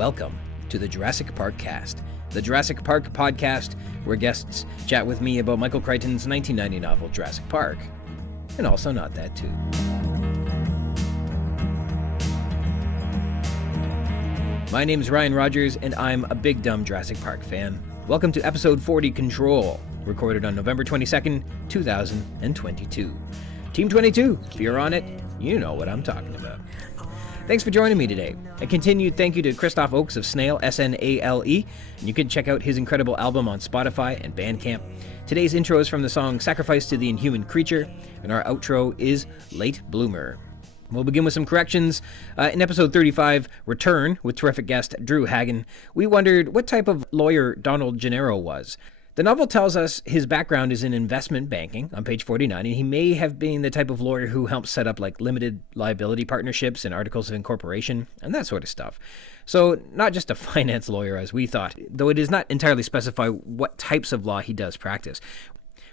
Welcome to the Jurassic Park-Cast, the Jurassic Park podcast where guests chat with me about Michael Crichton's 1990 novel Jurassic Park, and also not that too. My name's Ryan Rogers, and I'm a big dumb Jurassic Park fan. Welcome to episode 40 Control, recorded on November 22nd, 2022. Team 22, if you're on it, you know what I'm talking about. Thanks for joining me today. A continued thank you to Christoph Oakes of Snail, S-N-A-L-E, and you can check out his incredible album on Spotify and Bandcamp. Today's intro is from the song Sacrifice to the Inhuman Creature, and our outro is Late Bloomer. We'll begin with some corrections. In episode 35, Return, with terrific guest Drew Hagen, we wondered what type of lawyer Donald Gennaro was. The novel tells us his background is in investment banking on page 49, and he may have been the type of lawyer who helped set up like limited liability partnerships and articles of incorporation and that sort of stuff. So not just a finance lawyer as we thought, though it does not entirely specify what types of law he does practice.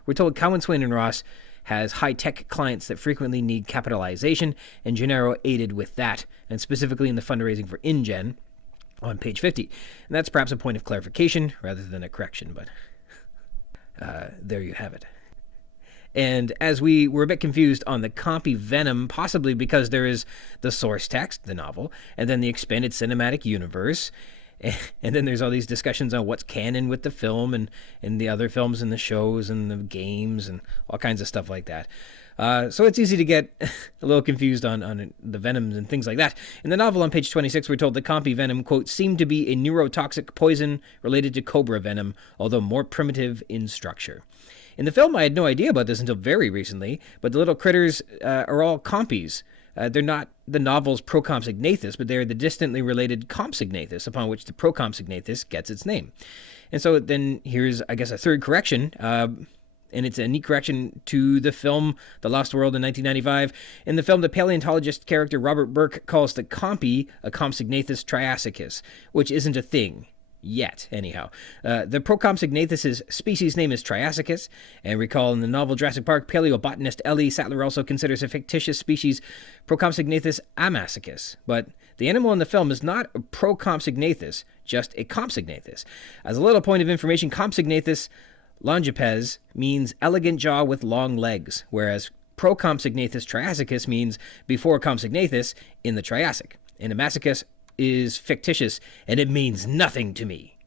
We're told Cowan Swin and Ross has high-tech clients that frequently need capitalization, and Gennaro aided with that, and specifically in the fundraising for InGen on page 50. And that's perhaps a point of clarification rather than a correction, but there you have it. And as we were a bit confused on the compy venom, possibly because there is the source text, the novel, and then the expanded cinematic universe, and then there's all these discussions on what's canon with the film and the other films and the shows and the games and all kinds of stuff like that. So it's easy to get a little confused on the venoms and things like that. In the novel on page 26, we're told the compy venom, quote, seemed to be a neurotoxic poison related to cobra venom, although more primitive in structure. In the film, I had no idea about this until very recently, but the little critters are all compies. They're not the novel's Procompsognathus, but they're the distantly related Compsognathus, upon which the Procompsognathus gets its name. And so then here's, I guess, a third correction, and it's a neat correction to the film The Lost World in 1995. In the film, the paleontologist character Robert Burke calls the compy a Compsognathus triassicus, which isn't a thing. Yet, anyhow. The Procompsognathus's species name is Triassicus, and recall in the novel Jurassic Park, paleobotanist Ellie Sattler also considers a fictitious species Procompsognathus amassicus, but the animal in the film is not a Procompsognathus, just a Compsognathus. As a little point of information, Compsognathus longipes means elegant jaw with long legs, whereas Procompsognathus triassicus means before Compsognathus in the Triassic, and amassicus is fictitious, and it means nothing to me.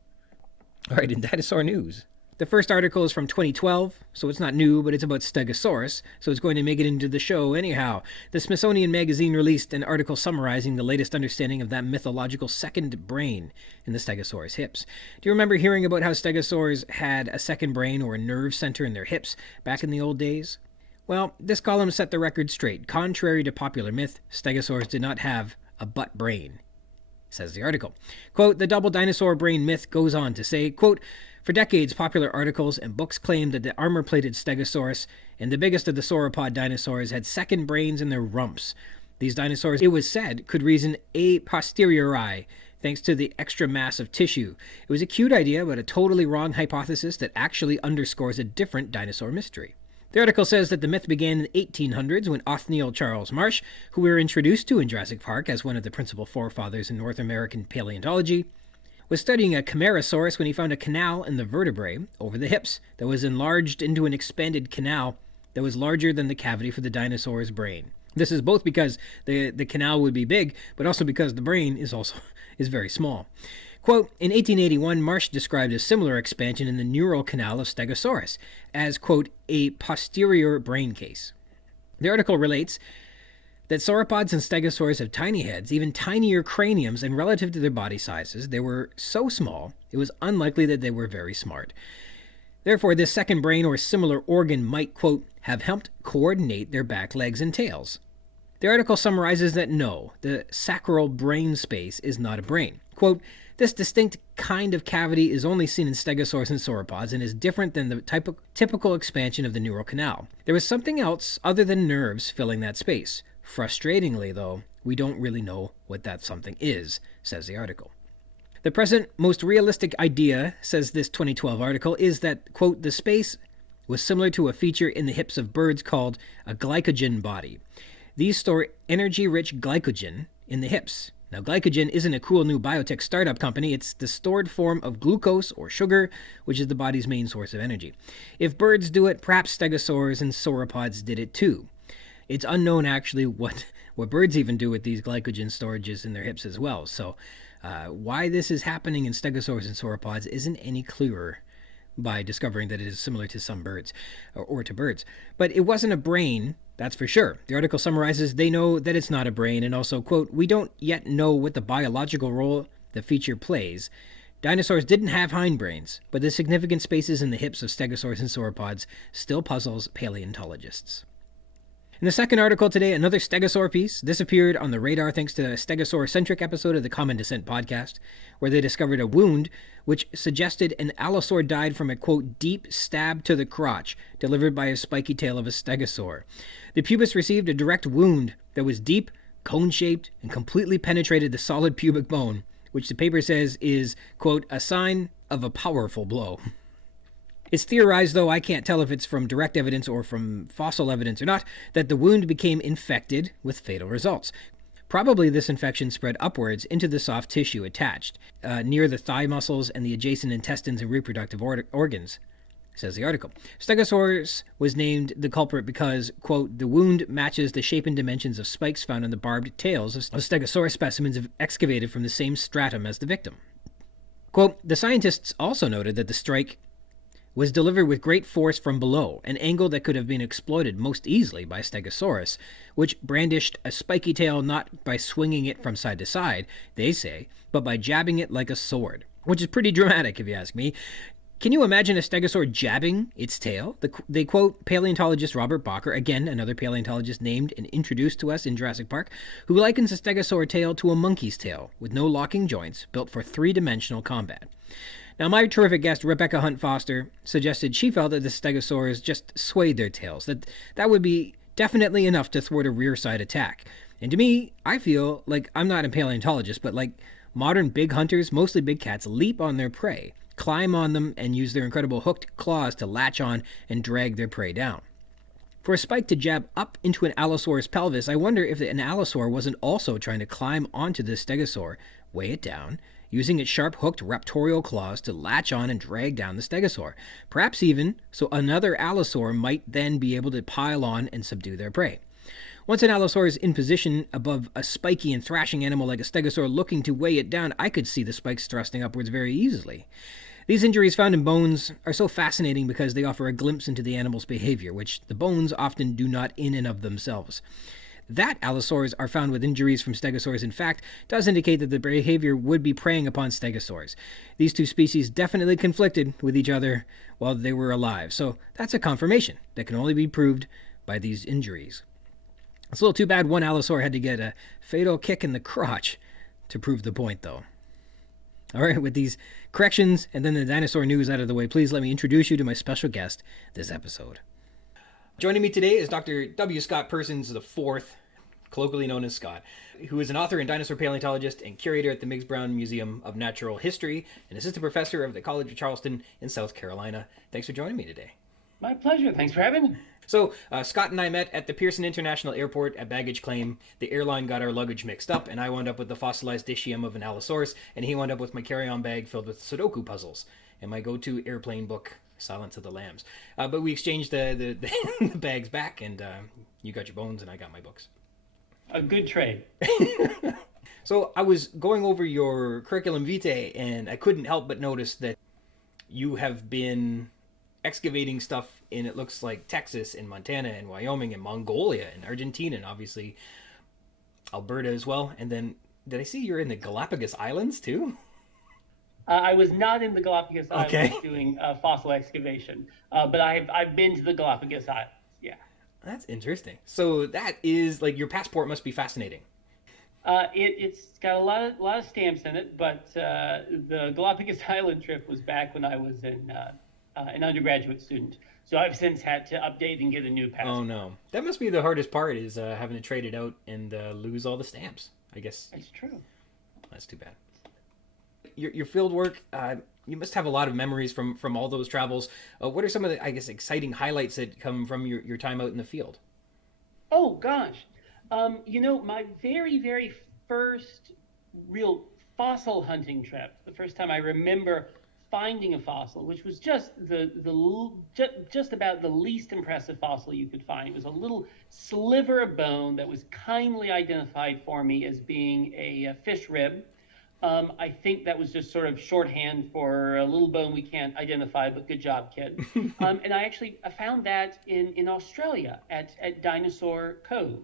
All right, in dinosaur news. The first article is from 2012, so it's not new, but it's about Stegosaurus, so it's going to make it into the show anyhow. The Smithsonian Magazine released an article summarizing the latest understanding of that mythological second brain in the Stegosaurus hips. Do you remember hearing about how stegosaurs had a second brain or a nerve center in their hips back in the old days? Well, this column set the record straight. Contrary to popular myth, stegosaurs did not have a butt brain, says the article. Quote, the double dinosaur brain myth goes on to say, quote, for decades, popular articles and books claimed that the armor-plated Stegosaurus and the biggest of the sauropod dinosaurs had second brains in their rumps. These dinosaurs, it was said, could reason a posteriori, thanks to the extra mass of tissue. It was a cute idea, but a totally wrong hypothesis that actually underscores a different dinosaur mystery. The article says that the myth began in the 1800s when Othniel Charles Marsh, who we were introduced to in Jurassic Park as one of the principal forefathers in North American paleontology, was studying a Camarasaurus when he found a canal in the vertebrae over the hips that was enlarged into an expanded canal that was larger than the cavity for the dinosaur's brain. This is both because the canal would be big, but also because the brain is very small. Quote, in 1881, Marsh described a similar expansion in the neural canal of Stegosaurus as, quote, a posterior brain case. The article relates that sauropods and stegosaurs have tiny heads, even tinier craniums, and relative to their body sizes, they were so small, it was unlikely that they were very smart. Therefore, this second brain or similar organ might, quote, have helped coordinate their back legs and tails. The article summarizes that no, the sacral brain space is not a brain. Quote, this distinct kind of cavity is only seen in stegosaurs and sauropods and is different than the typical expansion of the neural canal. There is something else other than nerves filling that space. Frustratingly, though, we don't really know what that something is, says the article. The present most realistic idea, says this 2012 article, is that, quote, the space was similar to a feature in the hips of birds called a glycogen body. These store energy-rich glycogen in the hips, Now, glycogen isn't a cool new biotech startup company. It's the stored form of glucose or sugar, which is the body's main source of energy. If birds do it, perhaps stegosaurs and sauropods did it too. It's unknown, actually, what birds even do with these glycogen storages in their hips as well. So why this is happening in stegosaurs and sauropods isn't any clearer by discovering that it is similar to some birds or to birds. But it wasn't a brain, that's for sure. The article summarizes they know that it's not a brain, and also, quote, we don't yet know what the biological role the feature plays. Dinosaurs didn't have hindbrains, but the significant spaces in the hips of stegosaurs and sauropods still puzzles paleontologists. In the second article today, another stegosaur piece. This appeared on the radar thanks to a stegosaur-centric episode of the Common Descent podcast, where they discovered a wound which suggested an allosaur died from a, quote, deep stab to the crotch delivered by a spiky tail of a stegosaur. The pubis received a direct wound that was deep, cone-shaped, and completely penetrated the solid pubic bone, which the paper says is, quote, a sign of a powerful blow. It's theorized, though I can't tell if it's from direct evidence or from fossil evidence or not, that the wound became infected with fatal results. Probably this infection spread upwards into the soft tissue attached, near the thigh muscles and the adjacent intestines and reproductive organs, says the article. Stegosaurus was named the culprit because, quote, the wound matches the shape and dimensions of spikes found on the barbed tails of Stegosaurus specimens excavated from the same stratum as the victim. Quote, the scientists also noted that the strike was delivered with great force from below, an angle that could have been exploited most easily by Stegosaurus, which brandished a spiky tail not by swinging it from side to side, they say, but by jabbing it like a sword, which is pretty dramatic if you ask me. Can you imagine a stegosaur jabbing its tail? They quote paleontologist Robert Bacher, again another paleontologist named and introduced to us in Jurassic Park, who likens a stegosaur tail to a monkey's tail, with no locking joints, built for three-dimensional combat. Now, my terrific guest, Rebecca Hunt Foster, suggested she felt that the stegosaurs just swayed their tails, that would be definitely enough to thwart a rear side attack. And to me, I feel like I'm not a paleontologist, but like modern big hunters, mostly big cats, leap on their prey, climb on them, and use their incredible hooked claws to latch on and drag their prey down. For a spike to jab up into an allosaur's pelvis, I wonder if an allosaur wasn't also trying to climb onto the stegosaur, weigh it down, using its sharp-hooked raptorial claws to latch on and drag down the stegosaur, perhaps even so another allosaur might then be able to pile on and subdue their prey. Once an allosaur is in position above a spiky and thrashing animal like a stegosaur looking to weigh it down, I could see the spikes thrusting upwards very easily. These injuries found in bones are so fascinating because they offer a glimpse into the animal's behavior, which the bones often do not in and of themselves. That allosaurs are found with injuries from stegosaurs, in fact, does indicate that the behavior would be preying upon stegosaurs. These two species definitely conflicted with each other while they were alive, so that's a confirmation that can only be proved by these injuries. It's a little too bad one allosaur had to get a fatal kick in the crotch to prove the point, though. All right, with these corrections and then the dinosaur news out of the way, please let me introduce you to my special guest this episode. Joining me today is Dr. W. Scott Persons IV, colloquially known as Scott, who is an author and dinosaur paleontologist and curator at the Meigs Brown Museum of Natural History and assistant professor of the College of Charleston in South Carolina. Thanks for joining me today. My pleasure. Thanks for having me. So, Scott and I met at the Pearson International Airport at baggage claim. The airline got our luggage mixed up, and I wound up with the fossilized ischium of an allosaurus, and he wound up with my carry-on bag filled with Sudoku puzzles and my go-to airplane book, Silence of the Lambs. But we exchanged the bags back, and you got your bones, and I got my books. A good trade. So I was going over your curriculum vitae, and I couldn't help but notice that you have been excavating stuff in, it looks like, Texas and Montana and Wyoming and Mongolia and Argentina and obviously Alberta as well. And then, did I see you're in the Galapagos Islands too? I was not in the Galapagos Okay. Islands doing fossil excavation, but I've been to the Galapagos Islands, yeah. That's interesting. So that is, like, your passport must be fascinating. It's got a lot of stamps in it, but the Galapagos Island trip was back when I was an undergraduate student. So I've since had to update and get a new passport. Oh no. That must be the hardest part, is having to trade it out and lose all the stamps, I guess. That's true. That's too bad. Your field work, you must have a lot of memories from all those travels. What are some of the, I guess, exciting highlights that come from your time out in the field? Oh, gosh. My very, very first real fossil hunting trip, the first time I remember finding a fossil, which was just just about the least impressive fossil you could find. It was a little sliver of bone that was kindly identified for me as being a fish rib. I think that was just sort of shorthand for a little bone we can't identify, but good job, kid. And I found that in Australia at Dinosaur Cove.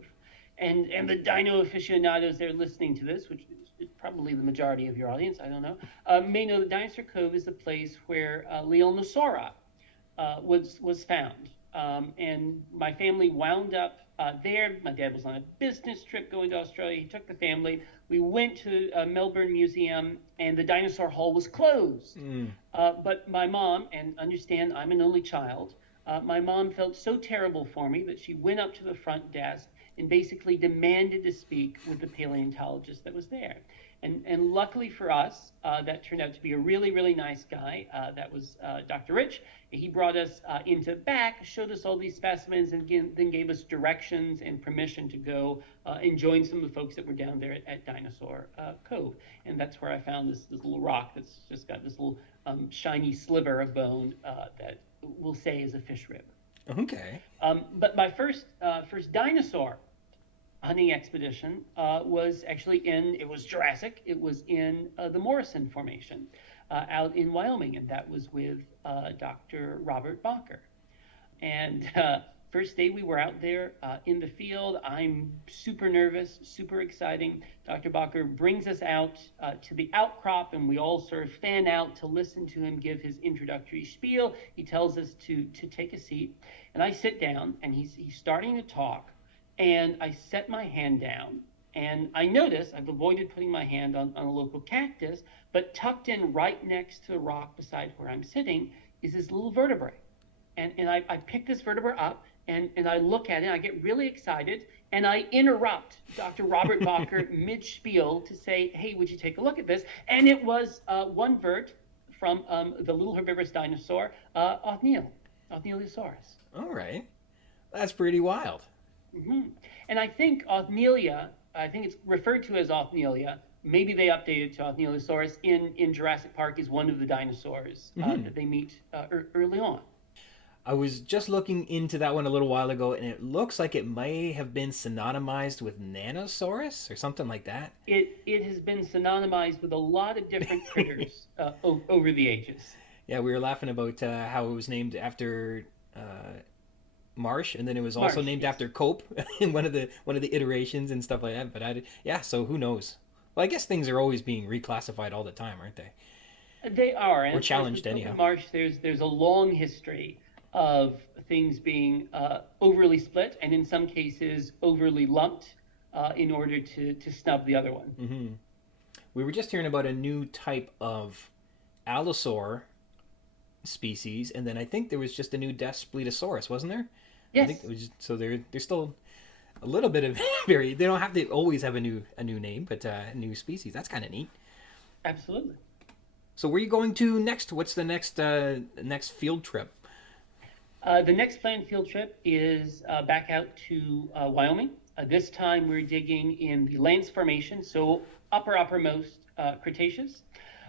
And the dino aficionados that are listening to this, which is probably the majority of your audience, I don't know, may know that Dinosaur Cove is the place where Leonosaura was found. And my family wound up there. My dad was on a business trip going to Australia. He took the family. We went to Melbourne Museum, and the dinosaur hall was closed. But my mom, and understand I'm an only child, my mom felt so terrible for me that she went up to the front desk and basically demanded to speak with the paleontologist that was there. And luckily for us, that turned out to be a really, really nice guy. That was Dr. Rich. He brought us into back, showed us all these specimens, and then gave us directions and permission to go and join some of the folks that were down there at Dinosaur Cove. And that's where I found this little rock that's just got this little shiny sliver of bone that we'll say is a fish rib. Okay. But my first dinosaur hunting expedition was actually it was Jurassic. It was in the Morrison Formation out in Wyoming, and that was with Dr. Robert Bacher. And first day we were out there in the field, I'm super nervous, super exciting. Dr. Bacher brings us out to the outcrop, and we all sort of fan out to listen to him give his introductory spiel. He tells us to take a seat, and I sit down, and he's starting to talk. And I set my hand down, and I notice I've avoided putting my hand on a local cactus, but tucked in right next to the rock beside where I'm sitting is this little vertebrae. And I pick this vertebra up, and I look at it, and I get really excited, and I interrupt Dr. Robert Bacher mid-spiel to say, hey, would you take a look at this? And it was one vert from the little herbivorous dinosaur, Othnieliosaurus. All right. That's pretty wild. Mm-hmm. And I think othnielia, I think it's referred to as othnielia. Maybe they updated to Othnieliosaurus in Jurassic Park is one of the dinosaurs that they meet early on. I was just looking into that one a little while ago, and it looks like it may have been synonymized with Nanosaurus or something like that. It has been synonymized with a lot of different critters over the ages. Yeah, we were laughing about how it was named after Marsh, and then it was also named after Cope in one of the iterations and stuff like that. But so who knows? Well, I guess things are always being reclassified all the time, aren't they? They are, or challenged anyhow. Marsh, there's a long history of things being overly split, and in some cases overly lumped in order to snub the other one. Mm-hmm. We were just hearing about a new type of allosaur species, and then I think there was just a new Daspletosaurus, wasn't there? Yes. I think it was, so there's still a little bit of they don't have to always have a new name, but a new species. That's kind of neat. Absolutely. So where are you going to next? What's the next field trip? The next planned field trip is back out to Wyoming. This time we're digging in the Lance Formation, so uppermost Cretaceous.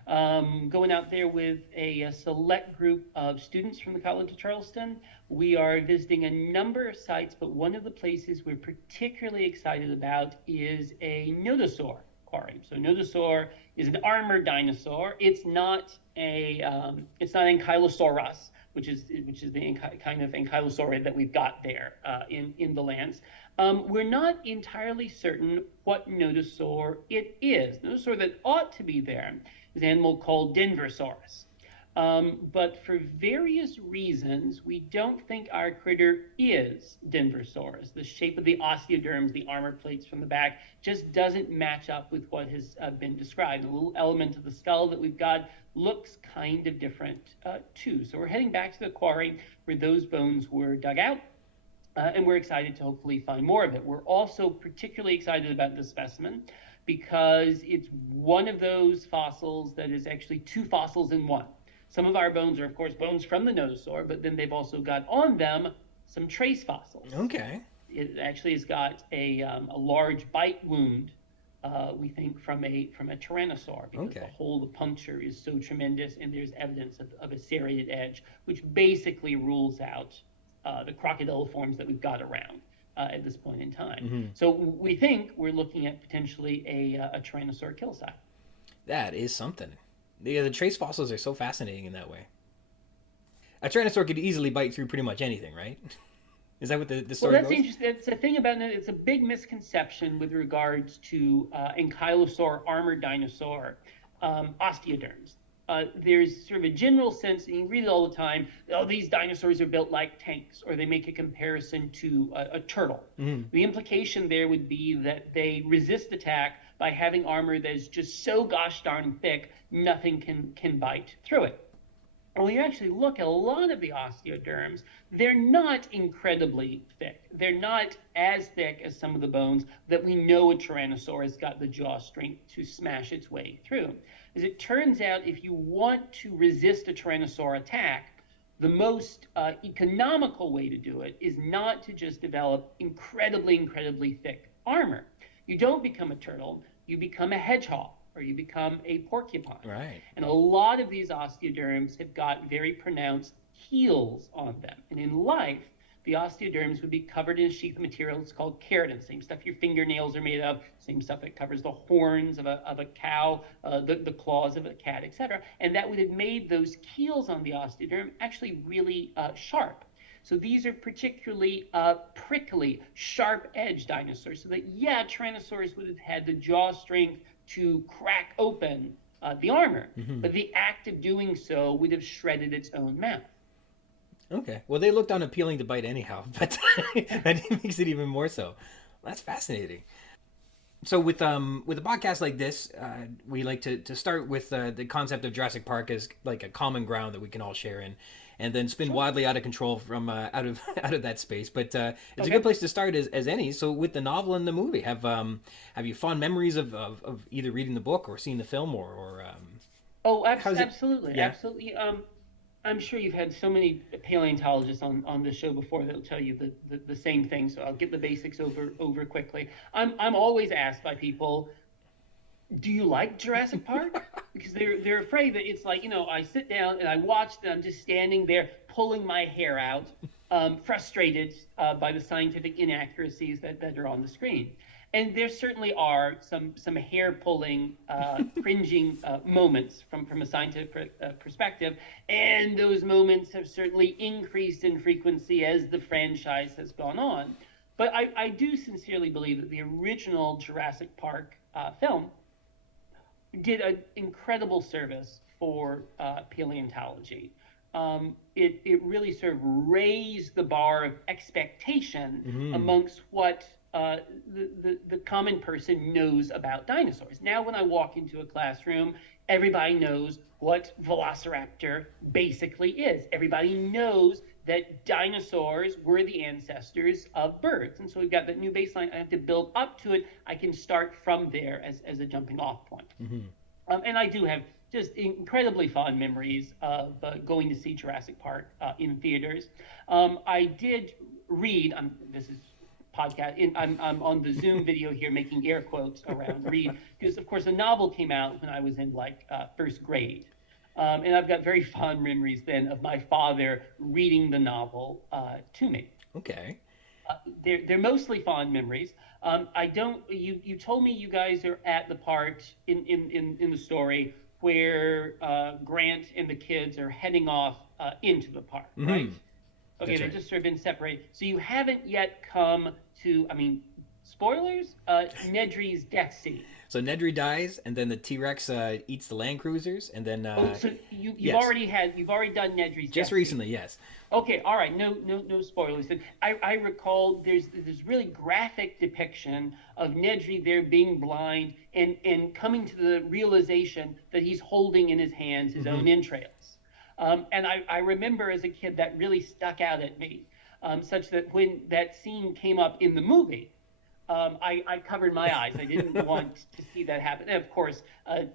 Going out there with a select group of students from the College of Charleston. We are visiting a number of sites, but one of the places we're particularly excited about is a nodosaur quarry. So nodosaur is an armored dinosaur. It's not ankylosaurus, which is the kind of ankylosaurid that we've got there in the lands. We're not entirely certain what nodosaur it is. The nodosaur that ought to be there is an animal called Denversaurus. But for various reasons, we don't think our critter is Denversaurus. The shape of the osteoderms, the armor plates from the back, just doesn't match up with what has been described. The little element of the skull that we've got looks kind of different too. So we're heading back to the quarry where those bones were dug out. And we're excited to hopefully find more of it. We're also particularly excited about this specimen because it's one of those fossils that is actually two fossils in one. Some of our bones are, of course, bones from the nodosaur, but then they've also got on them some trace fossils. Okay. It actually has got a large bite wound we think from a tyrannosaur, because the hole, the puncture is so tremendous, and there's evidence of a serrated edge, which basically rules out the crocodile forms that we've got around at this point in time. So we think we're looking at potentially a tyrannosaur kill site. That is something. Yeah, the trace fossils are so fascinating in that way. A tyrannosaur could easily bite through pretty much anything, right? Is that what the story Well, that's goes? interesting. It's a thing about it. It's a big misconception with regards to ankylosaur, armored dinosaur, osteoderms. There's sort of a general sense, and you read it all the time, oh, these dinosaurs are built like tanks, or they make a comparison to a turtle. The implication there would be that they resist attack by having armor that's just so gosh darn thick, nothing can bite through it. When you actually look at a lot of the osteoderms, they're not incredibly thick. They're not as thick as some of the bones that we know a tyrannosaur has got the jaw strength to smash its way through. As it turns out, if you want to resist a tyrannosaur attack, the most economical way to do it is not to just develop incredibly thick armor. You don't become a turtle, you become a hedgehog, or you become a porcupine. Right. And a lot of these osteoderms have got very pronounced keels on them. And in life, the osteoderms would be covered in a sheath material. It's called keratin, same stuff your fingernails are made of, same stuff that covers the horns of a cow, the claws of a cat, etc. And that would have made those keels on the osteoderm actually really sharp. So these are particularly prickly, sharp-edged dinosaurs. So that, yeah, Tyrannosaurus would have had the jaw strength to crack open the armor, but the act of doing so would have shredded its own mouth. Okay. Well, they looked unappealing to bite anyhow, but that makes it even more so. That's fascinating. So with a podcast like this, we like to start with the concept of Jurassic Park as like a common ground that we can all share in, and then spin wildly out of control from out of that space. But it's a good place to start as any. So with the novel and the movie, have you fond memories of either reading the book or seeing the film or absolutely, absolutely. I'm sure you've had so many paleontologists on this show before that'll tell you the same thing. So I'll get the basics over quickly. I'm always asked by people, do you like Jurassic Park? Because they're afraid that it's like, I sit down and I watch and I'm just standing there pulling my hair out, frustrated by the scientific inaccuracies that are on the screen. And there certainly are some hair-pulling, cringing moments from a scientific perspective, and those moments have certainly increased in frequency as the franchise has gone on. But I do sincerely believe that the original Jurassic Park film did an incredible service for paleontology. It really sort of raised the bar of expectation amongst what the common person knows about dinosaurs. Now, when I walk into a classroom, everybody knows what Velociraptor basically is. Everybody knows that dinosaurs were the ancestors of birds. And so we've got that new baseline. I have to build up to it. I can start from there as a jumping off point. And I do have just incredibly fond memories of going to see Jurassic Park in theaters. I did read, this is podcast. I'm on the Zoom video here making air quotes around read, because of course the novel came out when I was in first grade. And I've got very fond memories then of my father reading the novel to me. Okay. They're mostly fond memories. You told me you guys are at the part in the story where Grant and the kids are heading off into the park, right? Okay, they've just sort of been separated. So you haven't yet come to, spoilers, Nedry's death scene. So Nedry dies, and then the T-Rex eats the Land Cruisers, and then. So you've already done Nedry's just death recently, scene. yes. Okay, all right, no spoilers. I recall there's this really graphic depiction of Nedry there being blind and coming to the realization that he's holding in his hands his own entrails. And I remember as a kid that really stuck out at me, such that when that scene came up in the movie, I covered my eyes. I didn't want to see that happen. And of course,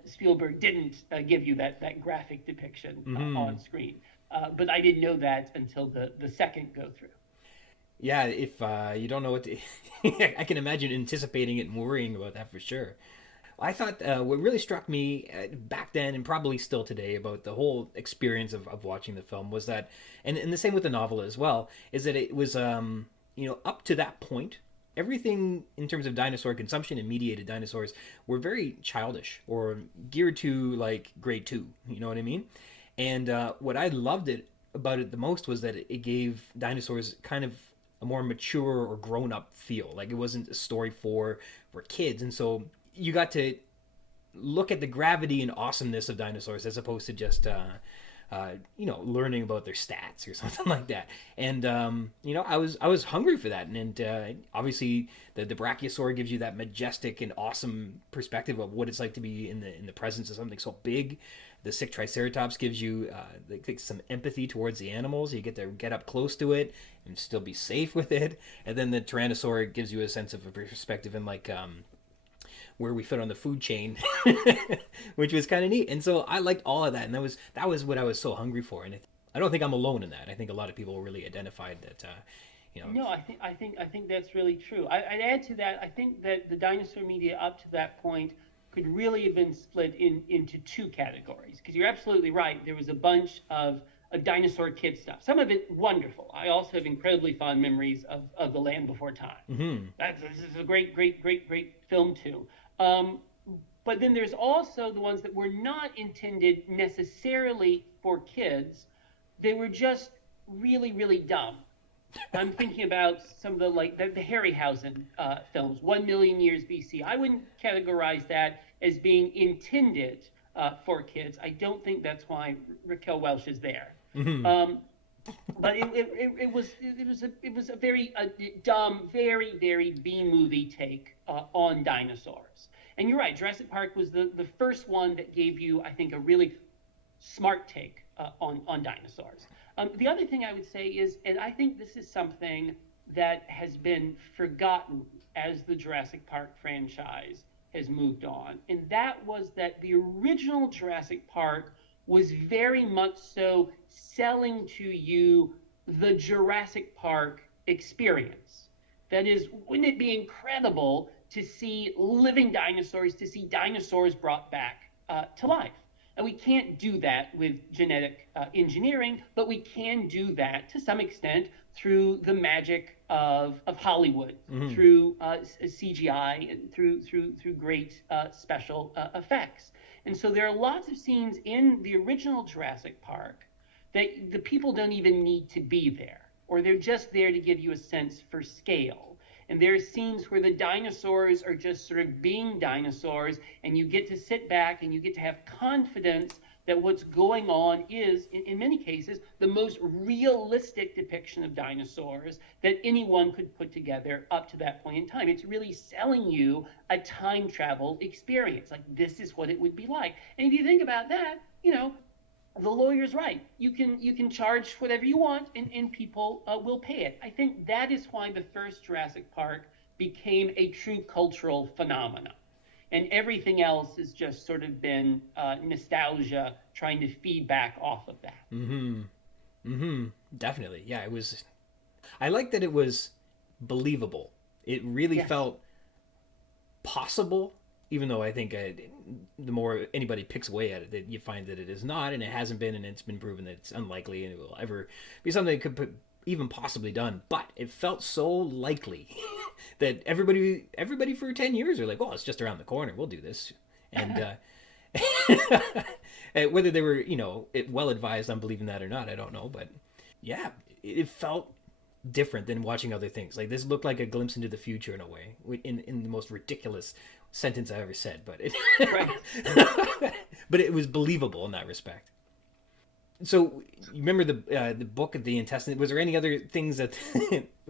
Spielberg didn't give you that graphic depiction on screen. But I didn't know that until the second go through. Yeah, if you don't know what to... I can imagine anticipating it and worrying about that for sure. I thought what really struck me back then and probably still today about the whole experience of watching the film was that, and the same with the novel as well, is that it was, up to that point, everything in terms of dinosaur consumption and mediated dinosaurs were very childish or geared to like grade two. You know what I mean? And what I loved about it the most was that it gave dinosaurs kind of a more mature or grown up feel. Like it wasn't a story for kids, and so you got to look at the gravity and awesomeness of dinosaurs as opposed to just learning about their stats or something like that. And I was hungry for that, and obviously the brachiosaur gives you that majestic and awesome perspective of what it's like to be in the presence of something so big. The sick triceratops gives you some empathy towards the animals. You get to get up close to it and still be safe with it. And then the tyrannosaur gives you a sense of a perspective in like where we fit on the food chain, which was kind of neat. And so I liked all of that, and that was what I was so hungry for. And I don't think I'm alone in that. I think a lot of people really identified that. No, I think that's really true. I'd add to that. I think that the dinosaur media up to that point could really have been split into two categories, because you're absolutely right. There was a bunch of dinosaur kid stuff. Some of it wonderful. I also have incredibly fond memories of The Land Before Time. Mm-hmm. This is a great film too. But then there's also the ones that were not intended necessarily for kids. They were just really, really dumb. I'm thinking about some of the Harryhausen films, 1 million years BC. I wouldn't categorize that as being intended for kids. I don't think that's why Raquel Welch is there. Mm-hmm. But it was a very dumb, very, very B-movie take on dinosaurs. And you're right, Jurassic Park was the first one that gave you, I think, a really smart take on dinosaurs. The other thing I would say is, and I think this is something that has been forgotten as the Jurassic Park franchise has moved on, and that was that the original Jurassic Park was very much so selling to you the Jurassic Park experience. That is, wouldn't it be incredible to see living dinosaurs, to see dinosaurs brought back to life? And we can't do that with genetic engineering, but we can do that to some extent through the magic of Hollywood, mm-hmm. through CGI, and through great special effects. And so there are lots of scenes in the original Jurassic Park that the people don't even need to be there, or they're just there to give you a sense for scale. And there are scenes where the dinosaurs are just sort of being dinosaurs, and you get to sit back and you get to have confidence that what's going on is, in many cases, the most realistic depiction of dinosaurs that anyone could put together up to that point in time. It's really selling you a time travel experience. Like, this is what it would be like. And if you think about that, the lawyer's right. You can charge whatever you want, and people will pay it. I think that is why the first Jurassic Park became a true cultural phenomenon. And everything else has just sort of been nostalgia trying to feed back off of that. Mm-hmm. Mm-hmm. Definitely. Yeah, it was... I like that it was believable. It really felt possible, even though I think the more anybody picks away at it, you find that it is not, and it hasn't been, and it's been proven that it's unlikely, and it will ever be something that could even possibly done. But it felt so likely that everybody for 10 years are like, well, it's just around the corner, we'll do this. And whether they were, well advised on believing that or not, I don't know. But yeah, it felt different than watching other things. Like, this looked like a glimpse into the future in a way, in the most ridiculous sentence I ever said, but but it was believable in that respect. So you remember the book of the intestine? Was there any other things that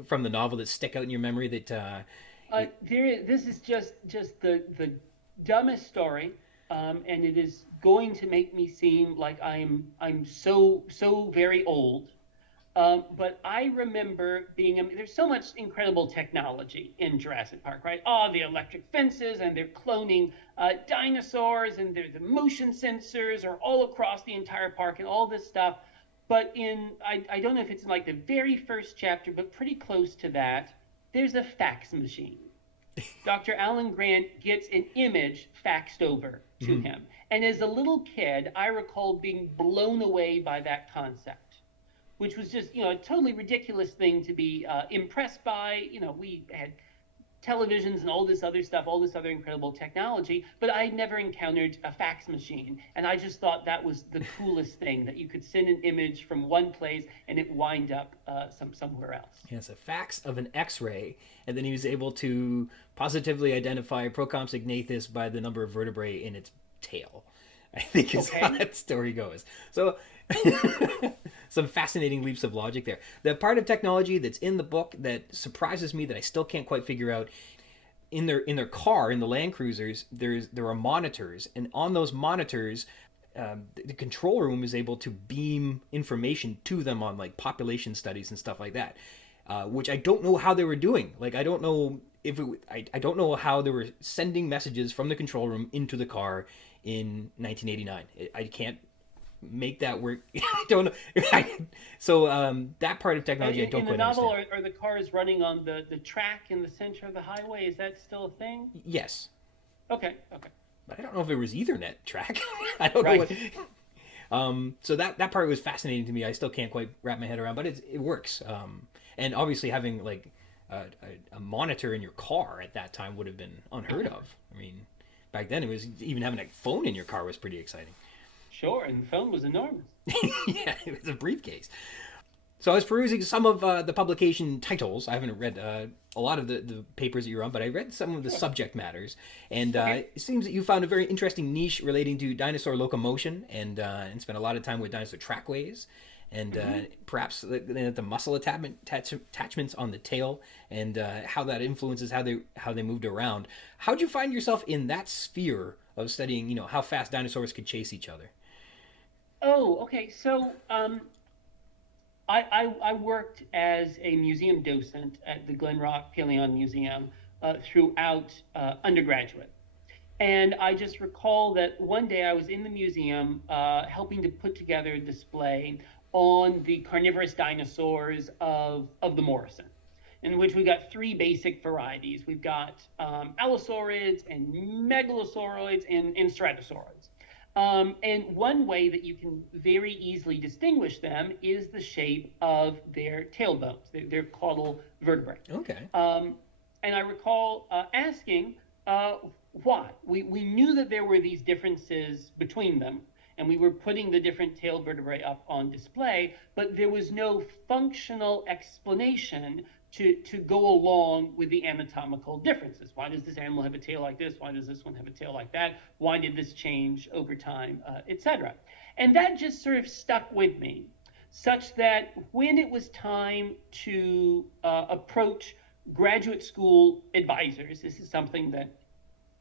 from the novel that stick out in your memory that this is just the dumbest story, and it is going to make me seem like I'm so very old. But I remember there's so much incredible technology in Jurassic Park, right? The electric fences, and they're cloning dinosaurs, and the motion sensors are all across the entire park and all this stuff. But I don't know if it's in like the very first chapter, but pretty close to that, there's a fax machine. Dr. Alan Grant gets an image faxed over to him. And as a little kid, I recall being blown away by that concept, which was just, a totally ridiculous thing to be impressed by. We had televisions and all this other stuff, all this other incredible technology, but I never encountered a fax machine. And I just thought that was the coolest thing, that you could send an image from one place and it wind up somewhere else. Yes, a fax of an X-ray, and then he was able to positively identify Procompsognathus by the number of vertebrae in its tail, I think is how that story goes. So some fascinating leaps of logic there. The part of technology that's in the book that surprises me, that I still can't quite figure out, in their car, in the Land Cruisers, there are monitors, and on those monitors, the control room is able to beam information to them on like population studies and stuff like that, which I don't know how they were doing. Like, I don't know if I don't know how they were sending messages from the control room into the car in 1989. I can't make that work. I don't know. So that part of technology I don't quite understand. In the novel, are the cars running on the track in the center of the highway? Is that still a thing? Yes. Okay. But I don't know if it was Ethernet track. I don't know what. So that part was fascinating to me. I still can't quite wrap my head around, but it works. And obviously having like a monitor in your car at that time would have been unheard of. I mean, back then it was, even having a phone in your car was pretty exciting. Sure, and the phone was enormous. Yeah, it was a briefcase. So I was perusing some of the publication titles. I haven't read a lot of the papers that you're on, but I read some of the subject matters. And it seems that you found a very interesting niche relating to dinosaur locomotion and spent a lot of time with dinosaur trackways and perhaps the muscle attachments on the tail and how that influences how they moved around. How'd you find yourself in that sphere of studying, how fast dinosaurs could chase each other? Oh, okay. So I worked as a museum docent at the Glen Rock Paleon Museum throughout undergraduate. And I just recall that one day I was in the museum helping to put together a display on the carnivorous dinosaurs of the Morrison, in which we got three basic varieties. We've got allosaurids and megalosauroids and stratosaurids. And one way that you can very easily distinguish them is the shape of their tailbones, their caudal vertebrae. Okay. And I recall asking why. We knew that there were these differences between them, and we were putting the different tail vertebrae up on display, but there was no functional explanation to go along with the anatomical differences. Why does this animal have a tail like this? Why does this one have a tail like that? Why did this change over time, etc.? And that just sort of stuck with me, such that when it was time to approach graduate school advisors, this is something that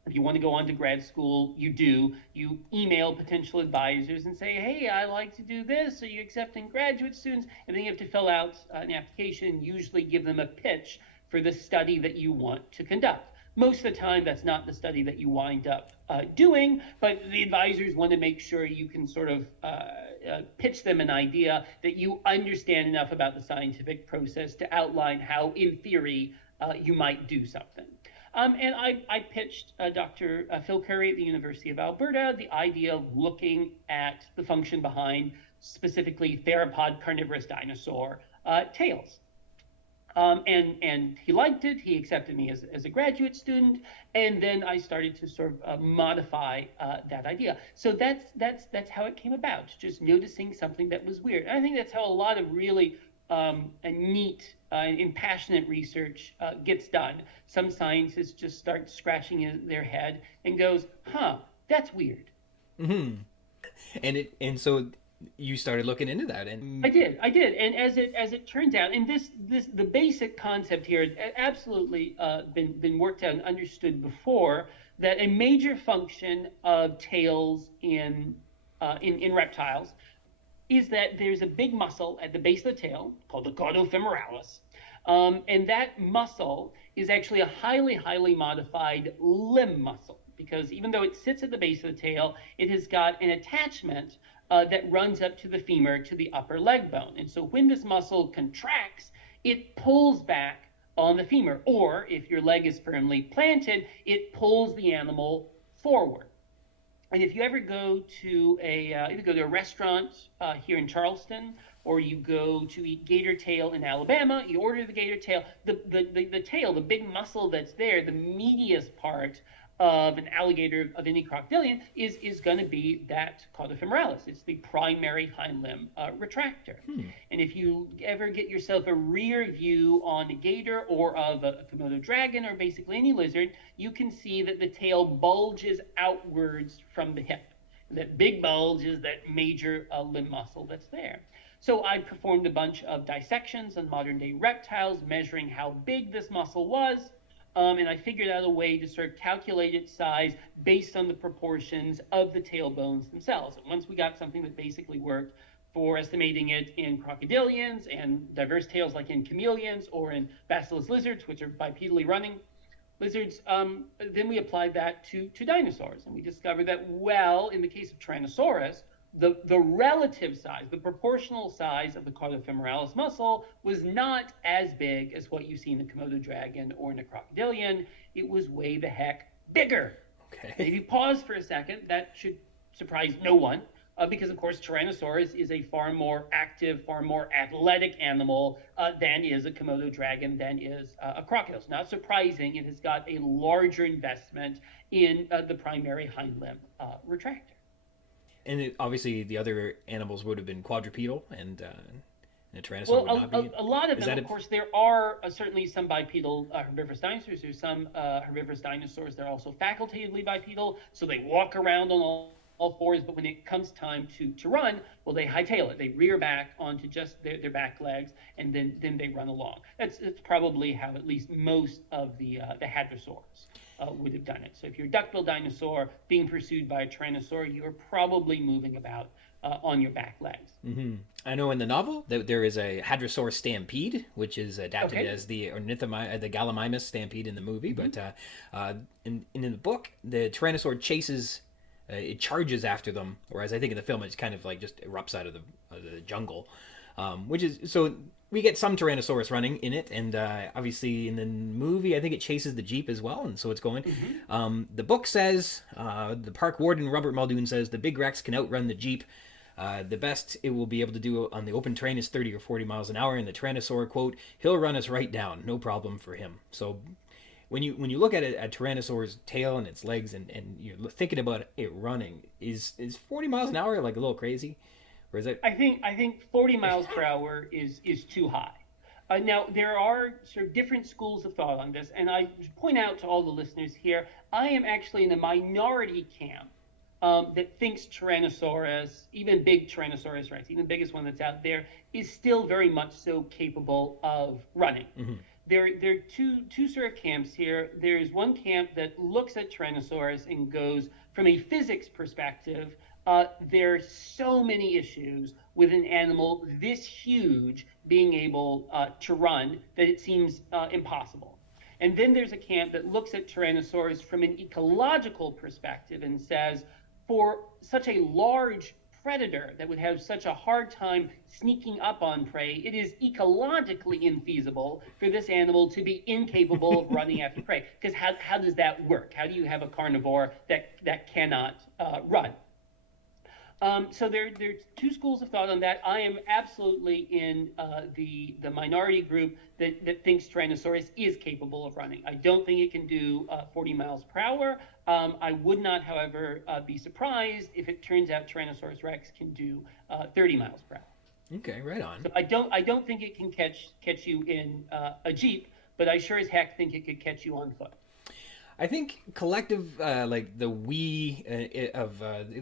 if you want to go on to grad school, you do. You email potential advisors and say, hey, I like to do this. Are you accepting graduate students? And then you have to fill out an application, usually give them a pitch for the study that you want to conduct. Most of the time, that's not the study that you wind up doing, but the advisors want to make sure you can sort of pitch them an idea that you understand enough about the scientific process to outline how, in theory, you might do something. And I pitched Dr. Phil Curry at the University of Alberta the idea of looking at the function behind specifically theropod carnivorous dinosaur tails. And he liked it. He accepted me as a graduate student. And then I started to sort of modify that idea. So that's how it came about, just noticing something that was weird. And I think that's how a lot of really neat and passionate research gets done. Some scientists just start scratching their head and goes, that's weird. Mm-hmm. And so you started looking into that. And I did. And as it turns out, and the basic concept here had absolutely been worked out and understood before, that a major function of tails in reptiles is that there's a big muscle at the base of the tail called the caudofemoralis. And that muscle is actually a highly, highly modified limb muscle, because even though it sits at the base of the tail, it has got an attachment that runs up to the femur, to the upper leg bone. And so when this muscle contracts, it pulls back on the femur, or if your leg is firmly planted, it pulls the animal forward. And if you ever go to a restaurant here in Charleston, or you go to eat gator tail in Alabama, you order the gator tail, the tail, the big muscle that's there, the meatiest part of an alligator, of any crocodilian, is going to be that caudofemoralis. It's the primary hind limb retractor. And if you ever get yourself a rear view on a gator or of a Komodo dragon or basically any lizard, you can see that the tail bulges outwards from the hip. That big bulge is that major limb muscle that's there. So I performed a bunch of dissections on modern day reptiles, measuring how big this muscle was. And I figured out a way to sort of calculate its size based on the proportions of the tailbones themselves. And once we got something that basically worked for estimating it in crocodilians and diverse tails like in chameleons or in bacillus lizards, which are bipedally running lizards, then we applied that to dinosaurs. And we discovered that, well, in the case of Tyrannosaurus, the relative size, the proportional size of the caudofemoralis muscle was not as big as what you see in a Komodo dragon or in a crocodilian. It was way the heck bigger. Okay. If you pause for a second, that should surprise no one, because of course Tyrannosaurus is a far more active, far more athletic animal than is a Komodo dragon, than is a crocodile. It's not surprising. It has got a larger investment in the primary hind limb retractor. And obviously, the other animals would have been quadrupedal, and a tyrannosaur would not be. A lot of them, of course, there are certainly some bipedal herbivorous dinosaurs. There's some herbivorous dinosaurs that are also facultatively bipedal, so they walk around on all fours, but when it comes time to run, well, they hightail it. They rear back onto just their back legs, and then they run along. That's probably how at least most of the hadrosaurs would have done it. So if you're a duckbill dinosaur being pursued by a tyrannosaur, you're probably moving about on your back legs. Mm-hmm. I know in the novel that there is a hadrosaur stampede, which is adapted as the Gallimimus stampede in the movie. Mm-hmm. But in the book, the tyrannosaur chases, it charges after them, whereas I think in the film it's kind of like just erupts out of the jungle, which is so. We get some Tyrannosaurus running in it, and obviously in the movie, I think it chases the Jeep as well, and so it's going. Mm-hmm. The book says, the park warden, Robert Muldoon, says, the big Rex can outrun the Jeep. The best it will be able to do on the open terrain is 30 or 40 miles an hour, and the Tyrannosaur, quote, he'll run us right down, no problem for him. So when you look at a Tyrannosaur's tail and its legs, and you're thinking about it running, is 40 miles an hour like a little crazy? Or is it? I think 40 miles per hour is too high. Now, there are sort of different schools of thought on this, and I point out to all the listeners here, I am actually in the minority camp that thinks Tyrannosaurus, even big Tyrannosaurus Rex, even the biggest one that's out there, is still very much so capable of running. Mm-hmm. There are two sort of camps here. There's one camp that looks at Tyrannosaurus and goes, from a physics perspective, there are so many issues with an animal this huge being able to run that it seems impossible. And then there's a camp that looks at Tyrannosaurus from an ecological perspective and says, for such a large predator that would have such a hard time sneaking up on prey, it is ecologically infeasible for this animal to be incapable of running after prey. Because how does that work? How do you have a carnivore that cannot run? So there's two schools of thought on that. I am absolutely in the minority group that thinks Tyrannosaurus is capable of running. I don't think it can do 40 miles per hour. I would not, however, be surprised if it turns out Tyrannosaurus Rex can do 30 miles per hour. Okay, right on. So I don't think it can catch you in a Jeep, but I sure as heck think it could catch you on foot. I think collective, like the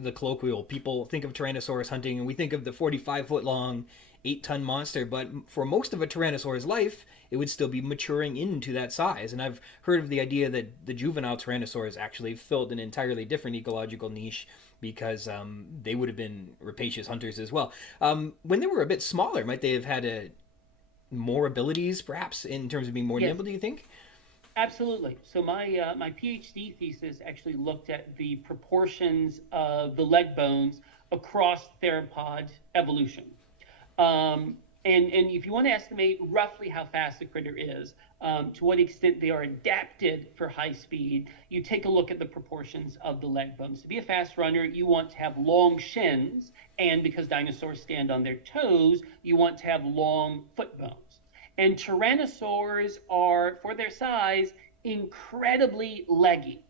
the colloquial people think of Tyrannosaurus hunting, and we think of the 45-foot long, 8-ton monster. But for most of a Tyrannosaur's life, it would still be maturing into that size. And I've heard of the idea that the juvenile Tyrannosaurs actually filled an entirely different ecological niche because they would have been rapacious hunters as well. When they were a bit smaller, might they have had more abilities, perhaps, in terms of being more nimble, do you think? Absolutely. So my PhD thesis actually looked at the proportions of the leg bones across theropod evolution. And if you want to estimate roughly how fast a critter is, to what extent they are adapted for high speed, you take a look at the proportions of the leg bones. To be a fast runner, you want to have long shins, and because dinosaurs stand on their toes, you want to have long foot bones. And tyrannosaurs are, for their size, incredibly leggy.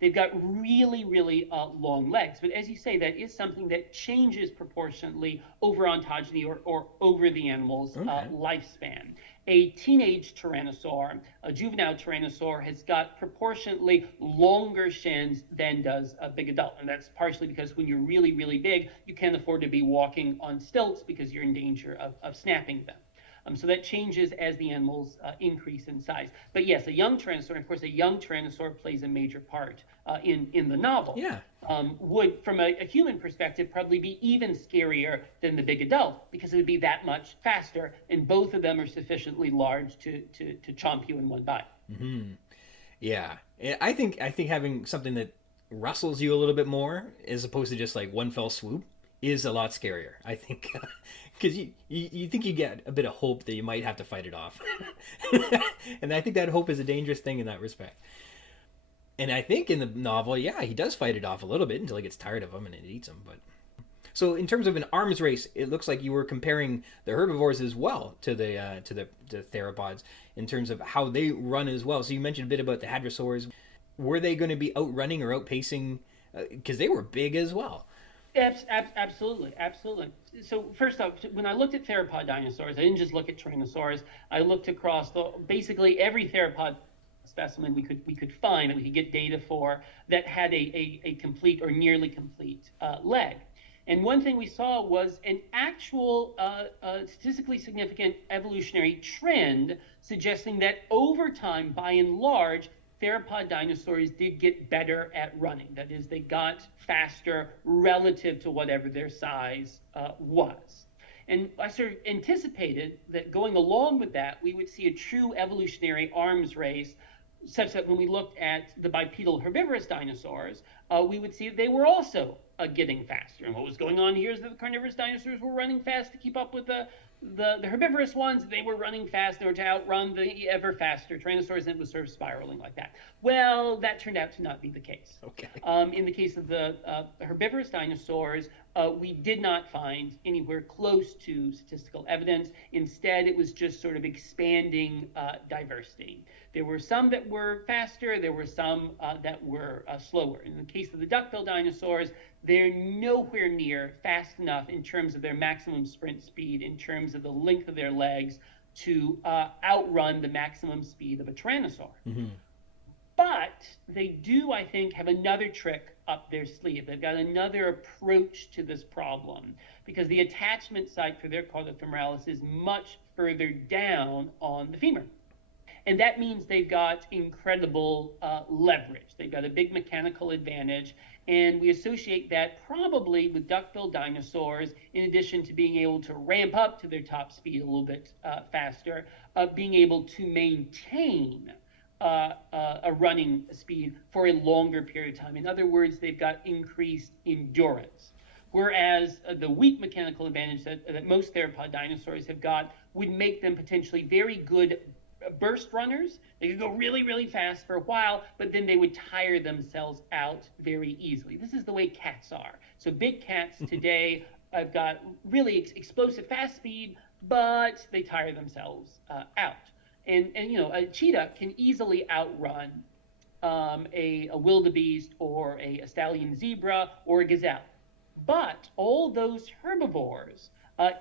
They've got really, really long legs. But as you say, that is something that changes proportionately over ontogeny or over the animal's lifespan. A teenage tyrannosaur, a juvenile tyrannosaur, has got proportionately longer shins than does a big adult. And that's partially because when you're really, really big, you can't afford to be walking on stilts because you're in danger of snapping them. So that changes as the animals increase in size. But yes, a young tyrannosaur, of course, a young tyrannosaur plays a major part in the novel. Yeah. Would, from a human perspective, probably be even scarier than the big adult because it would be that much faster, and both of them are sufficiently large to chomp you in one bite. Mm-hmm. Yeah, I think having something that rustles you a little bit more as opposed to just like one fell swoop is a lot scarier. I think because you think you get a bit of hope that you might have to fight it off, and I think that hope is a dangerous thing in that respect. And I think in the novel, yeah, he does fight it off a little bit until he gets tired of him and it eats him. But so in terms of an arms race, it looks like you were comparing the herbivores as well to the theropods in terms of how they run as well. So you mentioned a bit about the hadrosaurs. Were they going to be outrunning or outpacing? Because they were big as well. Absolutely. So first off, when I looked at theropod dinosaurs, I didn't just look at tyrannosaurs. I looked across basically every theropod specimen we could find, and we could get data for, that had a complete or nearly complete leg. And one thing we saw was an actual statistically significant evolutionary trend suggesting that over time, by and large, theropod dinosaurs did get better at running. That is, they got faster relative to whatever their size was. And I sort of anticipated that going along with that, we would see a true evolutionary arms race, such that when we looked at the bipedal herbivorous dinosaurs, we would see that they were also getting faster. And what was going on here is that the carnivorous dinosaurs were running fast to keep up with the herbivorous ones. They were running fast in order to outrun the ever faster tyrannosaurs, and it was sort of spiraling like that. Well, that turned out to not be the case. Okay. In the case of the herbivorous dinosaurs, we did not find anywhere close to statistical evidence. Instead, it was just sort of expanding diversity. There were some that were faster, there were some that were slower. In the case of the duckbill dinosaurs, they're nowhere near fast enough in terms of their maximum sprint speed, in terms of the length of their legs, to outrun the maximum speed of a tyrannosaur. Mm-hmm. But they do, I think, have another trick up their sleeve. They've got another approach to this problem, because the attachment site for their caudofemoralis is much further down on the femur. And that means they've got incredible leverage. They've got a big mechanical advantage. And we associate that probably with duckbill dinosaurs, in addition to being able to ramp up to their top speed a little bit faster, being able to maintain a running speed for a longer period of time. In other words, they've got increased endurance. Whereas the weak mechanical advantage that most theropod dinosaurs have got would make them potentially very good burst runners. They could go really, really fast for a while, but then they would tire themselves out very easily. This is the way cats are. So big cats today have got really explosive fast speed, but they tire themselves out. And a cheetah can easily outrun a wildebeest or a stallion zebra or a gazelle. But all those herbivores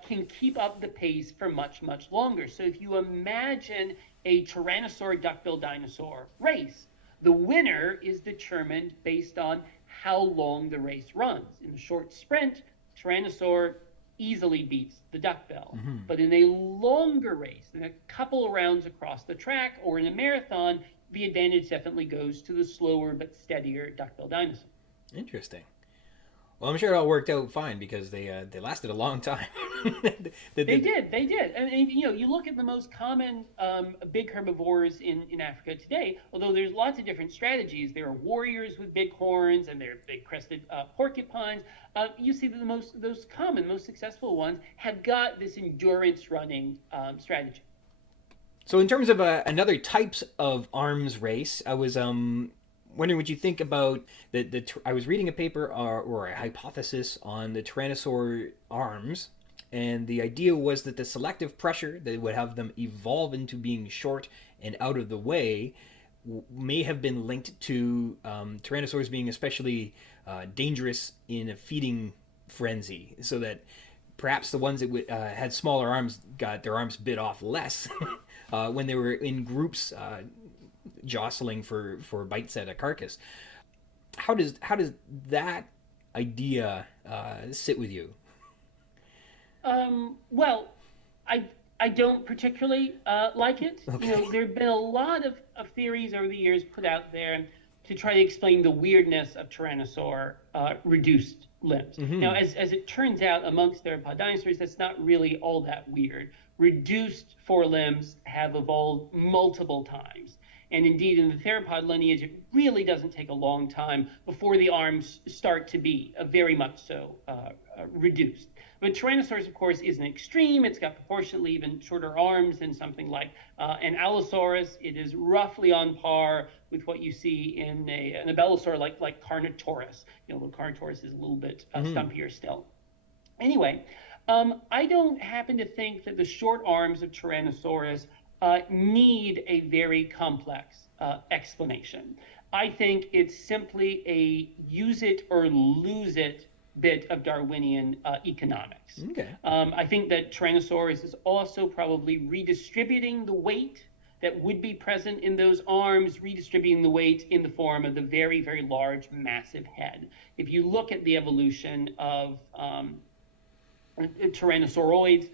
can keep up the pace for much, much longer. So if you imagine a tyrannosaur duckbill dinosaur race, the winner is determined based on how long the race runs. In a short sprint, tyrannosaur easily beats the duckbill. Mm-hmm. But in a longer race, in a couple of rounds across the track or in a marathon, the advantage definitely goes to the slower but steadier duckbill dinosaur. Interesting. Well, I'm sure it all worked out fine because they lasted a long time. They did. They did. And you look at the most common big herbivores in Africa today. Although there's lots of different strategies, there are warriors with big horns, and there are big crested porcupines. You see that those common, most successful ones have got this endurance running strategy. So, in terms of another types of arms race, I was wondering what you think about I was reading a paper or a hypothesis on the tyrannosaur arms, and the idea was that the selective pressure that would have them evolve into being short and out of the way may have been linked to tyrannosaurs being especially dangerous in a feeding frenzy, so that perhaps the ones that had smaller arms got their arms bit off less when they were in groups jostling for bites at a carcass. How does that idea sit with you? Well, I don't particularly like it. Okay. There have been a lot of theories over the years put out there to try to explain the weirdness of Tyrannosaur reduced limbs. Mm-hmm. Now, as it turns out, amongst theropod dinosaurs, that's not really all that weird. Reduced forelimbs have evolved multiple times. And indeed, in the theropod lineage, it really doesn't take a long time before the arms start to be very much so reduced. But Tyrannosaurus, of course, is an extreme. It's got proportionately even shorter arms than something like an allosaurus. It is roughly on par with what you see in an allosaur like Carnotaurus. The Carnotaurus is a little bit stumpier still. Anyway, I don't happen to think that the short arms of Tyrannosaurus need a very complex explanation. I think it's simply a use it or lose it bit of Darwinian economics. Okay. I think that Tyrannosaurus is also probably redistributing the weight that would be present in those arms, redistributing the weight in the form of the very, very large, massive head. If you look at the evolution of Tyrannosauroids,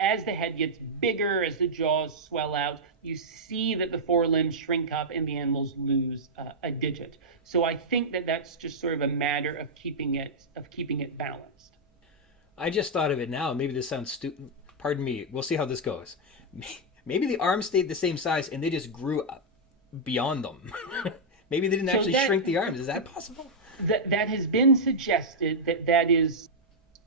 as the head gets bigger, as the jaws swell out, you see that the forelimbs shrink up and the animals lose a digit. So I think that that's just sort of a matter of keeping it balanced. I just thought of it now. Maybe this sounds stupid. Pardon me. We'll see how this goes. Maybe the arms stayed the same size and they just grew up beyond them. Maybe they didn't actually shrink the arms. Is that possible? That has been suggested that is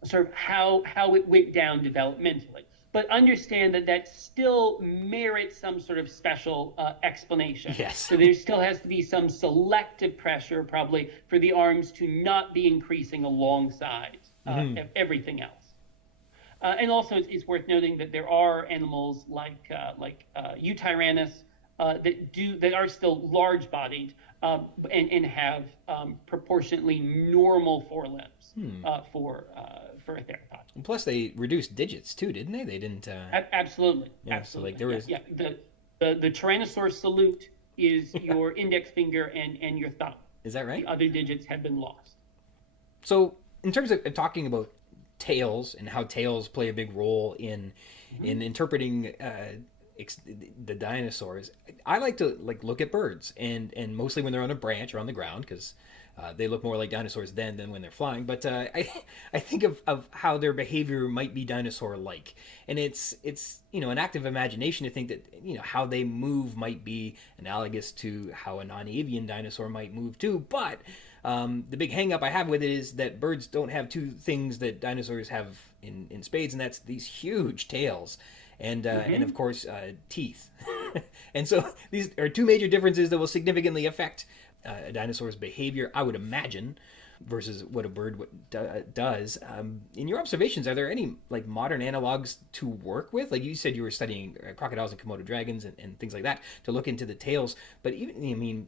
sort of how it went down developmentally. But understand that still merits some sort of special explanation. Yes. So there still has to be some selective pressure, probably, for the arms to not be increasing alongside everything else. And also, it's worth noting that there are animals like Yutyrannus that are still large-bodied and have proportionately normal forelimbs for a theropod. And plus, they reduced digits too, didn't they? They didn't. Absolutely. Yeah. Absolutely. So like there was. Yeah. The Tyrannosaur salute is your index finger and your thumb. Is that right? The other digits have been lost. So, in terms of talking about tails and how tails play a big role in interpreting the dinosaurs, I like to look at birds and mostly when they're on a branch or on the ground because they look more like dinosaurs then than when they're flying. But I think of how their behavior might be dinosaur-like, and it's an active imagination to think that how they move might be analogous to how a non-avian dinosaur might move too. But the big hang-up I have with it is that birds don't have two things that dinosaurs have in spades, and that's these huge tails. And of course, teeth. And so these are two major differences that will significantly affect a dinosaur's behavior, I would imagine, versus what a bird does. In your observations, are there any modern analogs to work with? Like you said, you were studying crocodiles and Komodo dragons and things like that to look into the tails. But even,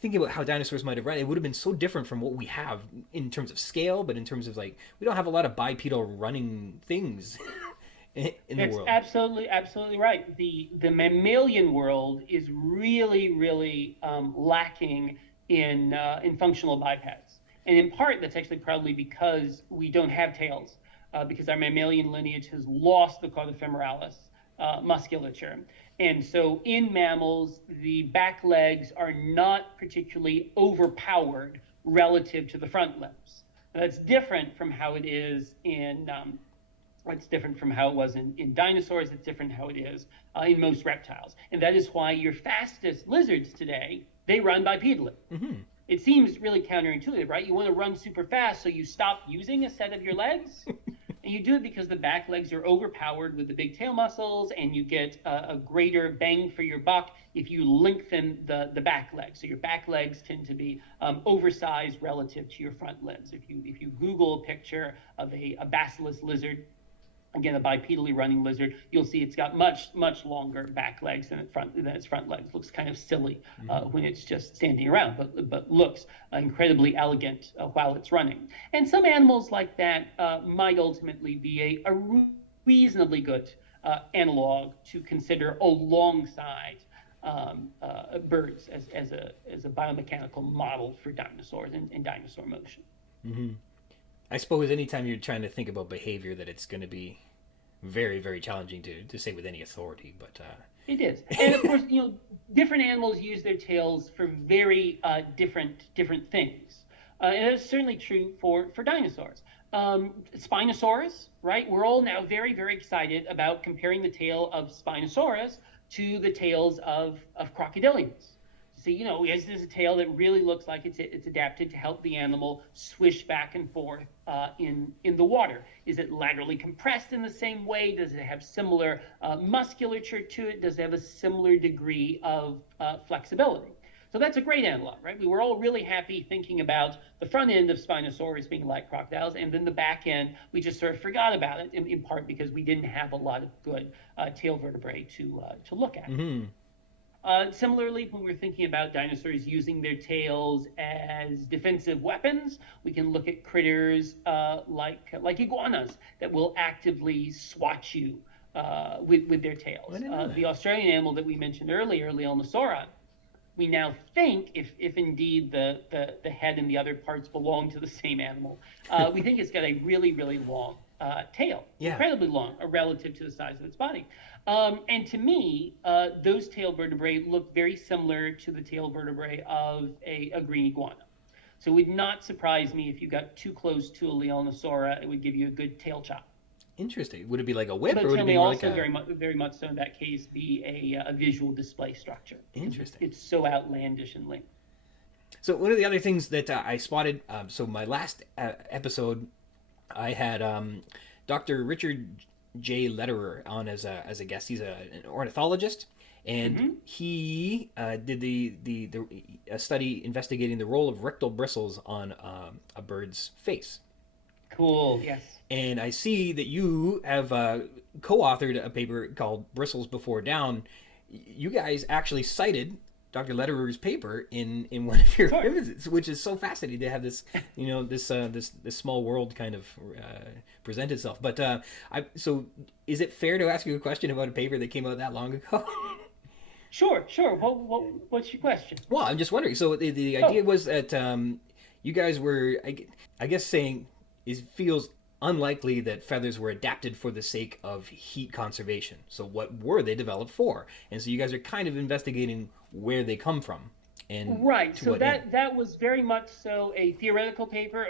thinking about how dinosaurs might have run, it would have been so different from what we have in terms of scale, but in terms of we don't have a lot of bipedal running things. In the world. Absolutely right. The mammalian world is really lacking in functional bipeds, and in part that's actually probably because we don't have tails, because our mammalian lineage has lost the caudofemoralis musculature. And so in mammals, the back legs are not particularly overpowered relative to the front limbs. That's different from how it is in it's different from how it was in dinosaurs. It's different how it is in most reptiles. And that is why your fastest lizards today, they run bipedally. Mm-hmm. It seems really counterintuitive, right? You want to run super fast, so you stop using a set of your legs. And you do it because the back legs are overpowered with the big tail muscles, and you get a greater bang for your buck if you lengthen the back legs. So your back legs tend to be oversized relative to your front limbs. If you Google a picture of a basilis lizard, again, a bipedally running lizard, you'll see it's got much longer back legs than its front legs. Looks kind of silly when it's just standing around, but looks incredibly elegant while it's running. And some animals like that might ultimately be a reasonably good analog to consider alongside birds as a biomechanical model for dinosaurs and dinosaur motion. Mm-hmm. I suppose anytime you're trying to think about behavior, that it's going to be very, very challenging to say with any authority. But it is, and of course, different animals use their tails for very different things, and that's certainly true for dinosaurs. Spinosaurus, right? We're all now very, very excited about comparing the tail of Spinosaurus to the tails of crocodilians. So, this is a tail that really looks like it's adapted to help the animal swish back and forth in the water. Is it laterally compressed in the same way? Does it have similar musculature to it? Does it have a similar degree of flexibility? So that's a great analog, right? We were all really happy thinking about the front end of Spinosaurus being like crocodiles, and then the back end, we just sort of forgot about it, in part because we didn't have a lot of good tail vertebrae to look at. Mm-hmm. Similarly, when we're thinking about dinosaurs using their tails as defensive weapons, we can look at critters like iguanas that will actively swat you with their tails. The Australian animal that we mentioned earlier, Leonosaura, we now think, if indeed the head and the other parts belong to the same animal, we think it's got a really, really long tail, incredibly long relative to the size of its body. And to me, those tail vertebrae look very similar to the tail vertebrae of a green iguana. So it would not surprise me if you got too close to a Leonosaura, it would give you a good tail chop. Interesting. Would it be like a whip, but or would it be more like a... very much so in that case, be a visual display structure. Interesting. It's so outlandish and linked. So one of the other things that I spotted, so my last episode, I had Dr. Richard J. Lederer on as a guest. He's an ornithologist, and he did a study investigating the role of rectal bristles on a bird's face. Cool. Yes. And I see that you have co-authored a paper called "Bristles Before Down." You guys actually cited Dr. Lederer's paper in one of your images, which is so fascinating to have this, this small world kind of present itself. But so is it fair to ask you a question about a paper that came out that long ago? Sure. What's your question? Well, I'm just wondering. So the idea was that you guys were, I guess, saying it feels unlikely that feathers were adapted for the sake of heat conservation. So what were they developed for? And so you guys are kind of investigating where they come from. And right. So that was very much so a theoretical paper.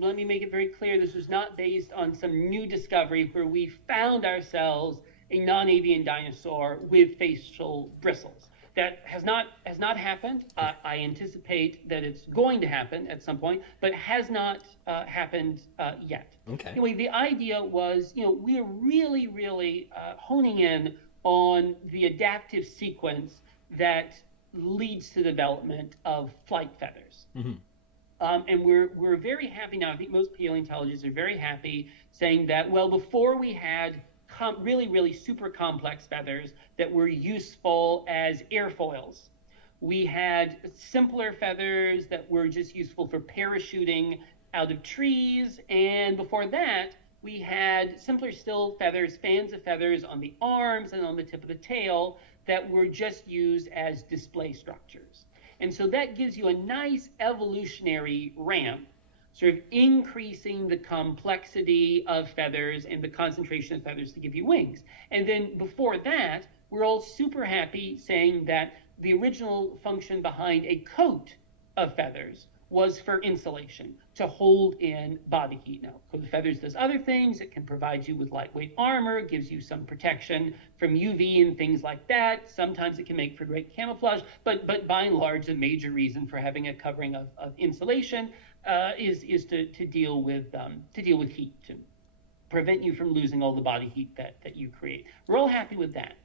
Let me make it very clear. This was not based on some new discovery where we found ourselves a non-avian dinosaur with facial bristles. That has not happened. I anticipate that it's going to happen at some point, but has not happened yet. Okay. Anyway, the idea was, we are really, really honing in on the adaptive sequence that leads to the development of flight feathers. Mm-hmm. And we're very happy now. I think most paleontologists are very happy saying that, well, before we had really, really super complex feathers that were useful as airfoils. We had simpler feathers that were just useful for parachuting out of trees. And before that, we had simpler still feathers, fans of feathers on the arms and on the tip of the tail that were just used as display structures. And so that gives you a nice evolutionary ramp sort of increasing the complexity of feathers and the concentration of feathers to give you wings. And then before that, we're all super happy saying that the original function behind a coat of feathers was for insulation, to hold in body heat. Now, coat of feathers does other things. It can provide you with lightweight armor, gives you some protection from UV and things like that. Sometimes it can make for great camouflage, but by and large, the major reason for having a covering of insulation is to deal with heat, to prevent you from losing all the body heat that you create. We're all happy with that.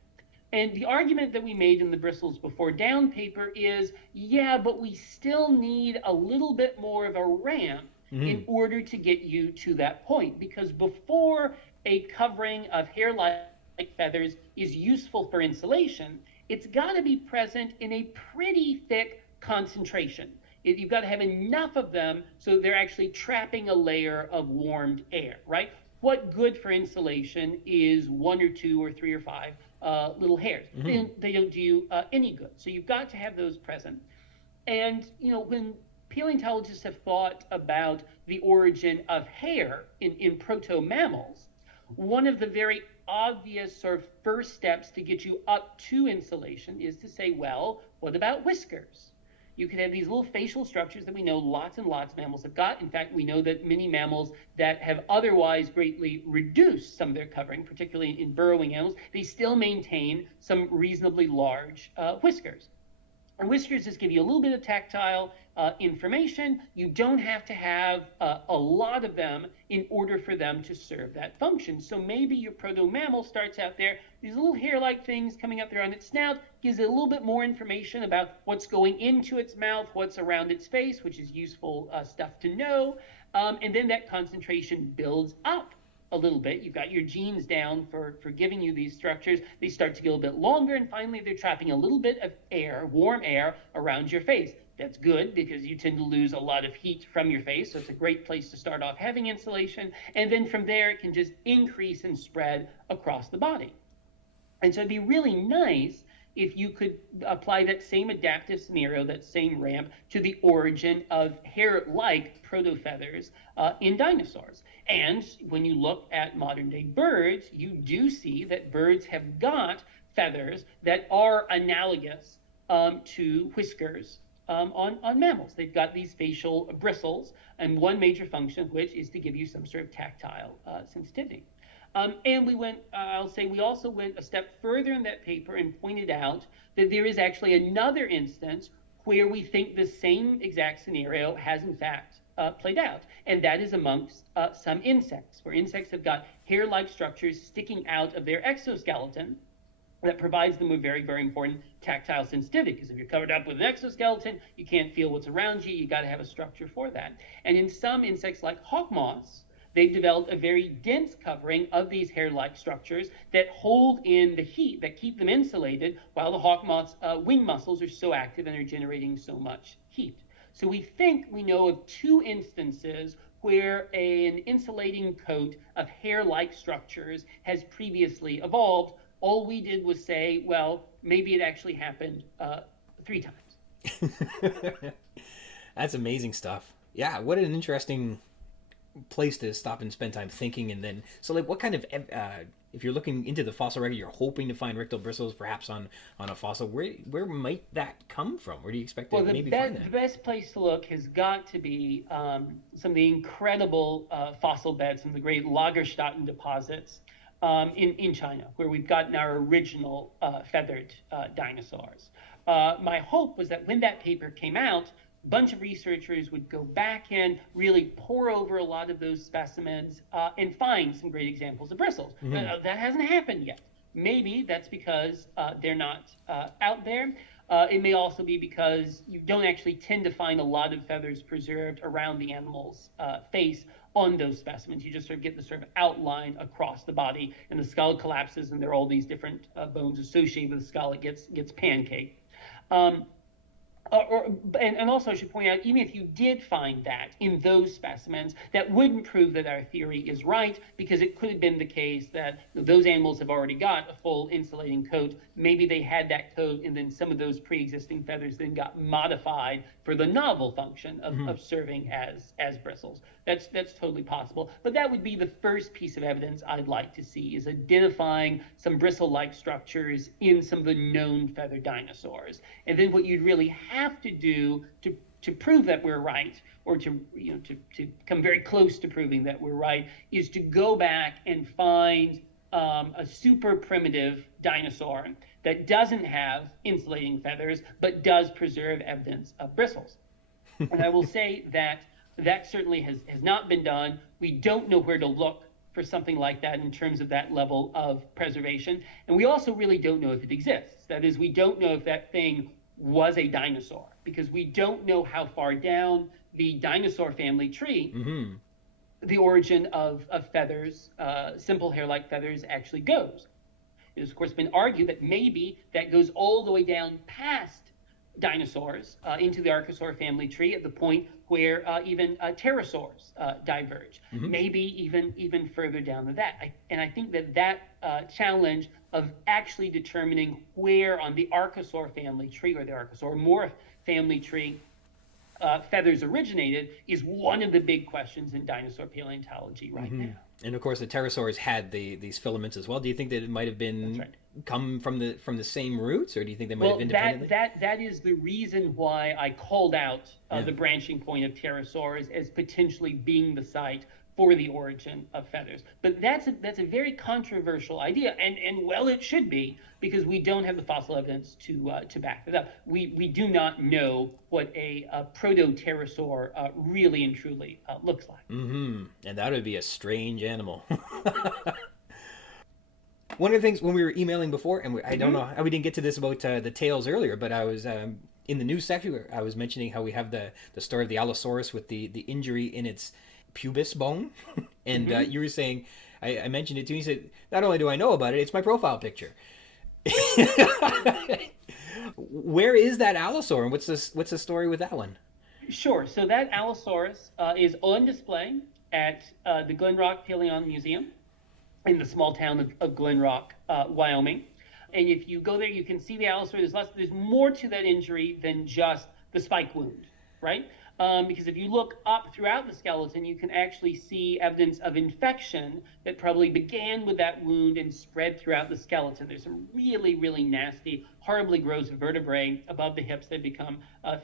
And the argument that we made in the Bristles Before Down paper is, yeah, but we still need a little bit more of a ramp in order to get you to that point. Because before a covering of hair-like feathers is useful for insulation, it's got to be present in a pretty thick concentration. You've got to have enough of them so they're actually trapping a layer of warmed air, right? What good for insulation is 1 or 2 or 3 or 5 little hairs? They don't do you any good. So you've got to have those present. And when paleontologists have thought about the origin of hair in proto-mammals, one of the very obvious sort of first steps to get you up to insulation is to say, well, what about whiskers? You could have these little facial structures that we know lots and lots of mammals have got. In fact, we know that many mammals that have otherwise greatly reduced some of their covering, particularly in burrowing animals, they still maintain some reasonably large whiskers. And whiskers just give you a little bit of tactile information. You don't have to have a lot of them in order for them to serve that function. So maybe your proto-mammal starts out there, these little hair-like things coming up there on its snout, gives it a little bit more information about what's going into its mouth, what's around its face, which is useful stuff to know. And then that concentration builds up a little bit. You've got your genes down for giving you these structures. They start to get a little bit longer, and finally they're trapping a little bit of air, warm air, around your face. That's good because you tend to lose a lot of heat from your face, so it's a great place to start off having insulation. And then from there, it can just increase and spread across the body. And so it'd be really nice if you could apply that same adaptive scenario, that same ramp, to the origin of hair-like protofeathers in dinosaurs. And when you look at modern-day birds, you do see that birds have got feathers that are analogous to whiskers on mammals. They've got these facial bristles, and one major function of which is to give you some sort of tactile sensitivity. And we also went a step further in that paper and pointed out that there is actually another instance where we think the same exact scenario has in fact played out. And that is amongst some insects, where insects have got hair-like structures sticking out of their exoskeleton that provides them with very, very important tactile sensitivity. Because if you're covered up with an exoskeleton, you can't feel what's around you. You got to have a structure for that. And in some insects like hawk moths, they've developed a very dense covering of these hair-like structures that hold in the heat, that keep them insulated, while the hawk moth's wing muscles are so active and are generating so much heat. So we think we know of 2 instances where an insulating coat of hair-like structures has previously evolved. All we did was say, well, maybe it actually happened 3 times. That's amazing stuff. Yeah, what an interesting place to stop and spend time thinking. And then, so like, what kind of if you're looking into the fossil record, you're hoping to find rectal bristles perhaps on a fossil, where might that come from? Where do you expect to find that? The best place to look has got to be some of the incredible fossil beds from the great Lagerstätten deposits in China, where we've gotten our original feathered dinosaurs. My hope was that when that paper came out, a bunch of researchers would go back in, really pore over a lot of those specimens, and find some great examples of bristles. That hasn't happened yet. Maybe that's because they're not out there. It may also be because you don't actually tend to find a lot of feathers preserved around the animal's face on those specimens. You just sort of get the sort of outline across the body, and the skull collapses, and there are all these different bones associated with the skull. It gets pancaked. And also I should point out, even if you did find that in those specimens, that wouldn't prove that our theory is right, because it could have been the case that those animals have already got a full insulating coat. Maybe they had that coat, and then some of those pre-existing feathers then got modified for the novel function of serving as bristles. That's totally possible. But that would be the first piece of evidence I'd like to see, is identifying some bristle-like structures in some of the known feathered dinosaurs. And then what you'd really have to do to prove that we're right, or to come very close to proving that we're right, is to go back and find a super primitive dinosaur that doesn't have insulating feathers but does preserve evidence of bristles. And I will say that certainly has not been done. We don't know where to look for something like that in terms of that level of preservation. And we also really don't know if it exists. That is, we don't know if that thing was a dinosaur, because we don't know how far down the dinosaur family tree the origin of feathers, simple hair-like feathers, actually goes. It has, of course, been argued that maybe that goes all the way down past dinosaurs into the archosaur family tree at the point where even pterosaurs diverge, maybe even further down than that. I think that challenge of actually determining where on the archosaur family tree, or the archosaur morph family tree, feathers originated, is one of the big questions in dinosaur paleontology right now. And of course, the pterosaurs had these filaments as well. Do you think that it might have been come from the same roots, or do you think they might have independently? That is the reason why I called out the branching point of pterosaurs as potentially being the site for the origin of feathers. But that's a very controversial idea, and well, it should be, because we don't have the fossil evidence to back that up. We do not know what a proto-pterosaur really and truly looks like. And that would be a strange animal. One of the things when we were emailing before, and I don't know how we didn't get to this about the tails earlier, but I was in the news section where I was mentioning how we have the story of the allosaurus with the injury in its pubis bone. And you were saying, I mentioned it to you, you said, not only do I know about it, it's my profile picture. Where is that allosaur, and what's the story with that one? Sure. So that allosaurus is on display at the Glen Rock Paleon Museum in the small town of Glen Rock, Wyoming. And if you go there, you can see the allosaur. There's more to that injury than just the spike wound, right? Because if you look up throughout the skeleton, you can actually see evidence of infection that probably began with that wound and spread throughout the skeleton. There's some really, really nasty, horribly gross vertebrae above the hips that become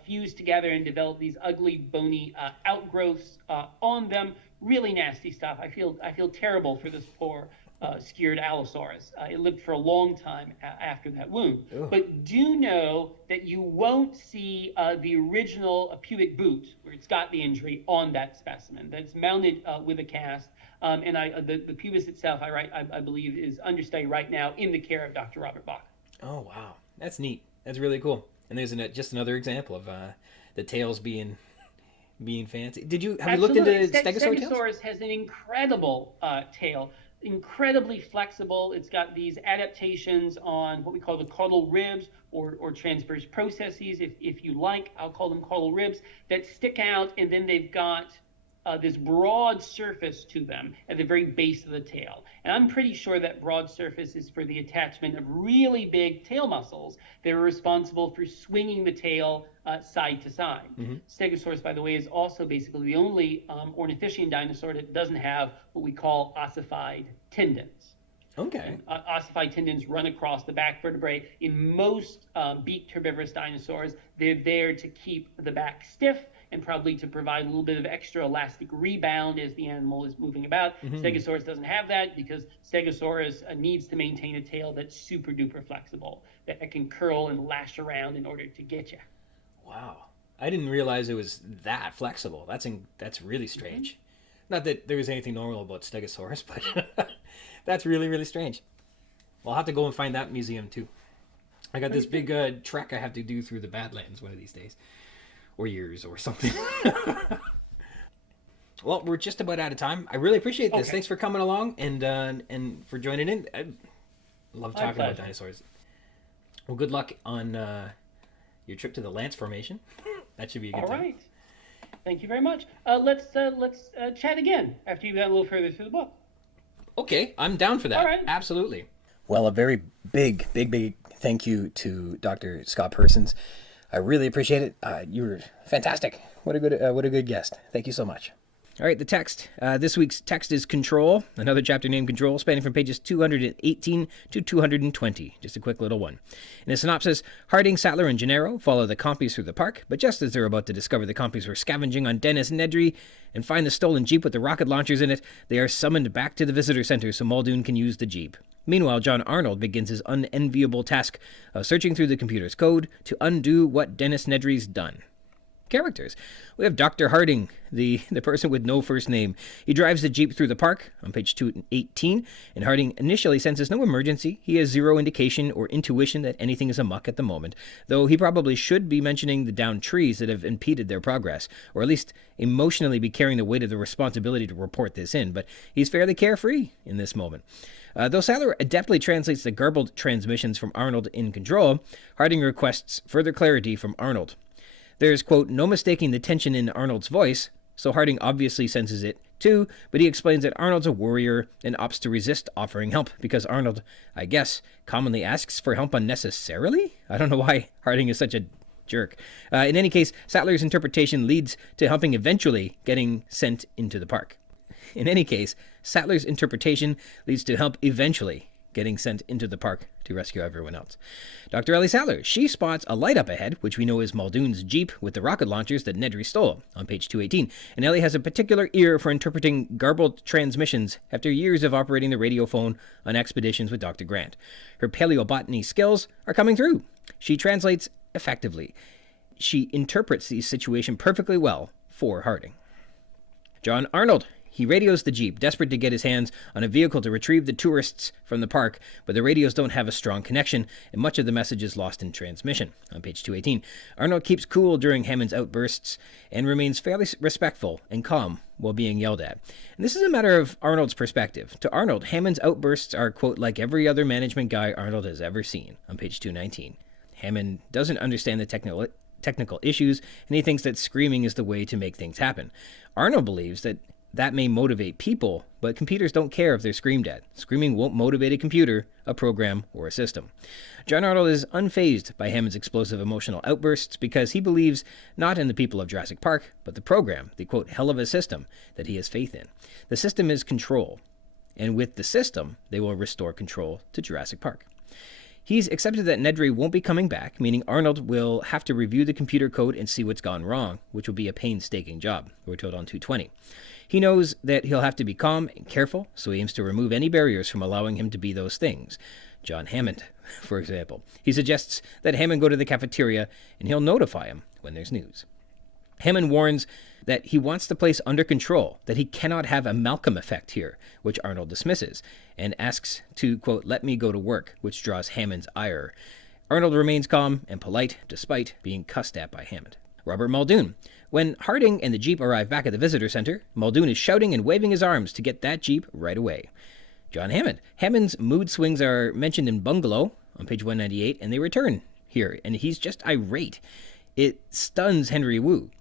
fused together and develop these ugly, bony outgrowths on them. Really nasty stuff. I feel terrible for this poor skewered allosaurus. It lived for a long time after that wound. But do know that you won't see the original pubic boot, where it's got the injury, on that specimen. That's mounted with a cast. And the pubis itself, I believe, is understudy right now in the care of Dr. Robert Bach. Oh, wow. That's neat. That's really cool. And there's just another example of the tails being fancy. Have you looked into Stegosaur tails? Stegosaurus has an incredible tail. Incredibly flexible. It's got these adaptations on what we call the caudal ribs, or transverse processes, if you like. I'll call them caudal ribs, that stick out, and then they've got this broad surface to them at the very base of the tail. And I'm pretty sure that broad surface is for the attachment of really big tail muscles that are responsible for swinging the tail side to side. Stegosaurus, by the way, is also basically the only ornithischian dinosaur that doesn't have what we call ossified tendons. Okay. Ossified tendons run across the back vertebrae. In most beaked herbivorous dinosaurs, they're there to keep the back stiff and probably to provide a little bit of extra elastic rebound as the animal is moving about. Stegosaurus doesn't have that, because Stegosaurus needs to maintain a tail that's super duper flexible, that can curl and lash around in order to get you. Wow. I didn't realize it was that flexible. That's really strange. Not that there was anything normal about Stegosaurus, but that's really, really strange. Well, I'll have to go and find that museum too. I got this big trek I have to do through the Badlands one of these days. Or years or something. Well, we're just about out of time. I really appreciate this. Thanks for coming along and for joining in. I love talking about dinosaurs. Well, good luck on your trip to the Lance Formation. That should be a good time. All right. Thank you very much. Let's chat again after you've got a little further through the book. Okay, I'm down for that. All right. Absolutely. Well, a very big thank you to Dr. Scott Persons. I really appreciate it. You were fantastic. What a good guest. Thank you so much. All right, the text. This week's text is Control, another chapter named Control, spanning from pages 218 to 220. Just a quick little one. In a synopsis, Harding, Sattler, and Gennaro follow the compies through the park, but just as they're about to discover the compies were scavenging on Dennis Nedry and find the stolen Jeep with the rocket launchers in it, they are summoned back to the visitor center so Muldoon can use the Jeep. Meanwhile, John Arnold begins his unenviable task of searching through the computer's code to undo what Dennis Nedry's done. Characters. We have Dr. Harding, the person with no first name. He drives the Jeep through the park on page 218, and Harding initially senses no emergency. He has zero indication or intuition that anything is amuck at the moment, though he probably should be mentioning the downed trees that have impeded their progress, or at least emotionally be carrying the weight of the responsibility to report this in, but he's fairly carefree in this moment. Though Sattler adeptly translates the garbled transmissions from Arnold in Control, Harding requests further clarity from Arnold. There's, quote, no mistaking the tension in Arnold's voice, so Harding obviously senses it too, but he explains that Arnold's a warrior and opts to resist offering help because Arnold, I guess, commonly asks for help unnecessarily? I don't know why Harding is such a jerk. In any case, Sattler's interpretation leads to helping eventually getting sent into the park. In any case, Sattler's interpretation leads to help eventually getting sent into the park to rescue everyone else. Dr. Ellie Sattler, she spots a light up ahead, which we know is Muldoon's Jeep with the rocket launchers that Nedry stole on page 218. And Ellie has a particular ear for interpreting garbled transmissions after years of operating the radiophone on expeditions with Dr. Grant. Her paleobotany skills are coming through. She translates effectively. She interprets the situation perfectly well for Harding. John Arnold. He radios the Jeep, desperate to get his hands on a vehicle to retrieve the tourists from the park, but the radios don't have a strong connection, and much of the message is lost in transmission. On page 218, Arnold keeps cool during Hammond's outbursts and remains fairly respectful and calm while being yelled at. And this is a matter of Arnold's perspective. To Arnold, Hammond's outbursts are, quote, like every other management guy Arnold has ever seen, on page 219. Hammond doesn't understand the technical issues, and he thinks that screaming is the way to make things happen. Arnold believes that may motivate people, but computers don't care if they're screamed at. Screaming won't motivate a computer, a program, or a system. John Arnold is unfazed by Hammond's explosive emotional outbursts because he believes not in the people of Jurassic Park, but the program, the, quote, hell of a system that he has faith in. The system is control, and with the system, they will restore control to Jurassic Park. He's accepted that Nedry won't be coming back, meaning Arnold will have to review the computer code and see what's gone wrong, which will be a painstaking job, we're told on 220. He knows that he'll have to be calm and careful, so he aims to remove any barriers from allowing him to be those things. John Hammond, for example. He suggests that Hammond go to the cafeteria, and he'll notify him when there's news. Hammond warns that he wants the place under control, that he cannot have a Malcolm effect here, which Arnold dismisses, and asks to, quote, let me go to work, which draws Hammond's ire. Arnold remains calm and polite, despite being cussed at by Hammond. Robert Muldoon. When Harding and the Jeep arrive back at the visitor center, Muldoon is shouting and waving his arms to get that Jeep right away. John Hammond. Hammond's mood swings are mentioned in Bungalow on page 198, and they return here, and he's just irate. It stuns Henry Wu.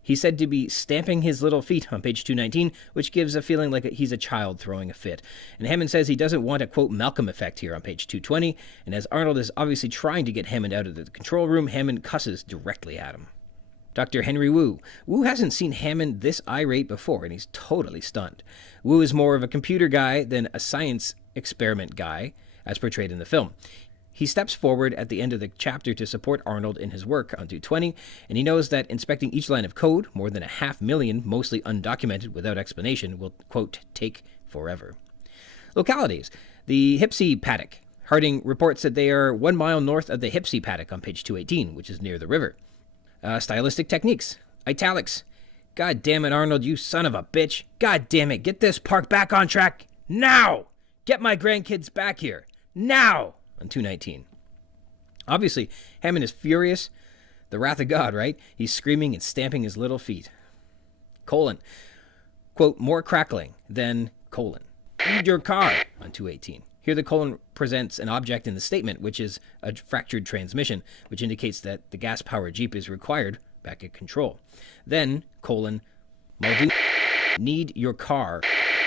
He's said to be stamping his little feet on page 219, which gives a feeling like he's a child throwing a fit. And Hammond says he doesn't want a, quote, Malcolm effect here on page 220, and as Arnold is obviously trying to get Hammond out of the control room, Hammond cusses directly at him. Dr. Henry Wu. Wu hasn't seen Hammond this irate before, and he's totally stunned. Wu is more of a computer guy than a science experiment guy, as portrayed in the film. He steps forward at the end of the chapter to support Arnold in his work on 220, and he knows that inspecting each line of code, more than 500,000, mostly undocumented without explanation, will, quote, take forever. Localities. The Hipsey Paddock. Harding reports that they are 1 mile north of the Hipsey Paddock on page 218, which is near the river. Stylistic techniques. Italics. God damn it, Arnold, you son of a bitch. God damn it, get this park back on track. Now! Get my grandkids back here. Now! On 219. Obviously, Hammond is furious. The wrath of God, right? He's screaming and stamping his little feet. Colon. Quote, more crackling than colon. Eat your car on 218. Here the colon presents an object in the statement, which is a fractured transmission, which indicates that the gas-powered Jeep is required back at control. Then, colon, Muldoon, need your car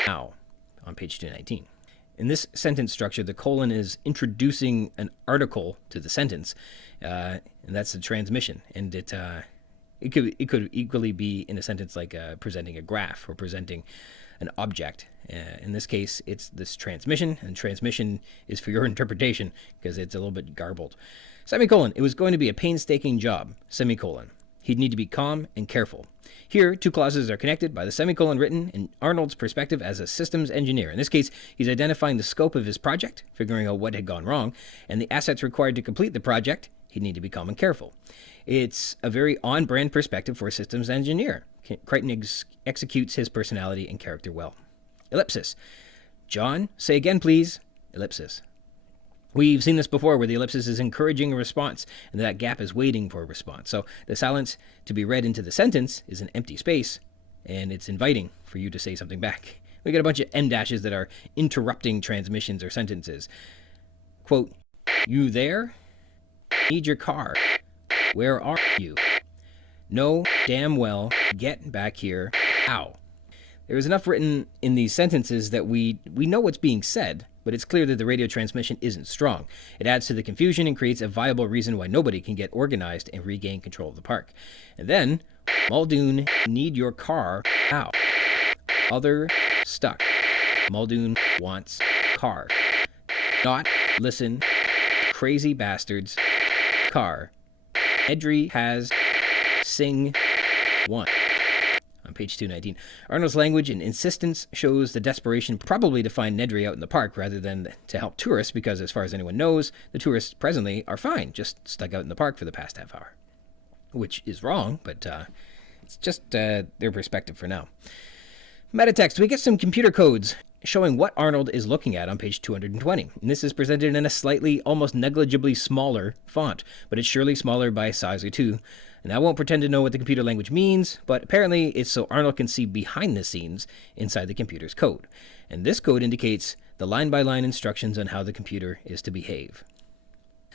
now, on page 219. In this sentence structure, the colon is introducing an article to the sentence, and that's the transmission. And it could equally be in a sentence like presenting a graph or presenting an object. In this case, it's this transmission, and transmission is for your interpretation because it's a little bit garbled. Semicolon, it was going to be a painstaking job. Semicolon, he'd need to be calm and careful. Here, two clauses are connected by the semicolon written in Arnold's perspective as a systems engineer. In this case, he's identifying the scope of his project, figuring out what had gone wrong, and the assets required to complete the project. He'd need to be calm and careful. It's a very on-brand perspective for a systems engineer. Crichton executes his personality and character well. Ellipsis. John, say again, please. Ellipsis. We've seen this before where the ellipsis is encouraging a response and that gap is waiting for a response. So the silence to be read into the sentence is an empty space, and it's inviting for you to say something back. We got a bunch of em dashes that are interrupting transmissions or sentences. Quote, you there? Need your car. Where are you? No, damn well. Get back here. Ow. There is enough written in these sentences that we know what's being said, but it's clear that the radio transmission isn't strong. It adds to the confusion and creates a viable reason why nobody can get organized and regain control of the park. And then, Muldoon, need your car. Ow. Other, stuck. Muldoon wants car. Not, listen, crazy bastards, car. Nedry has, sing, one. On page 219. Arnold's language and insistence shows the desperation probably to find Nedry out in the park rather than to help tourists because, as far as anyone knows, the tourists presently are fine, just stuck out in the park for the past half hour. Which is wrong, but it's just their perspective for now. Metatext. We get some computer codes showing what Arnold is looking at on page 220. And this is presented in a slightly, almost negligibly smaller font, but it's surely smaller by a size or two. And I won't pretend to know what the computer language means, but apparently it's so Arnold can see behind the scenes inside the computer's code. And this code indicates the line-by-line instructions on how the computer is to behave.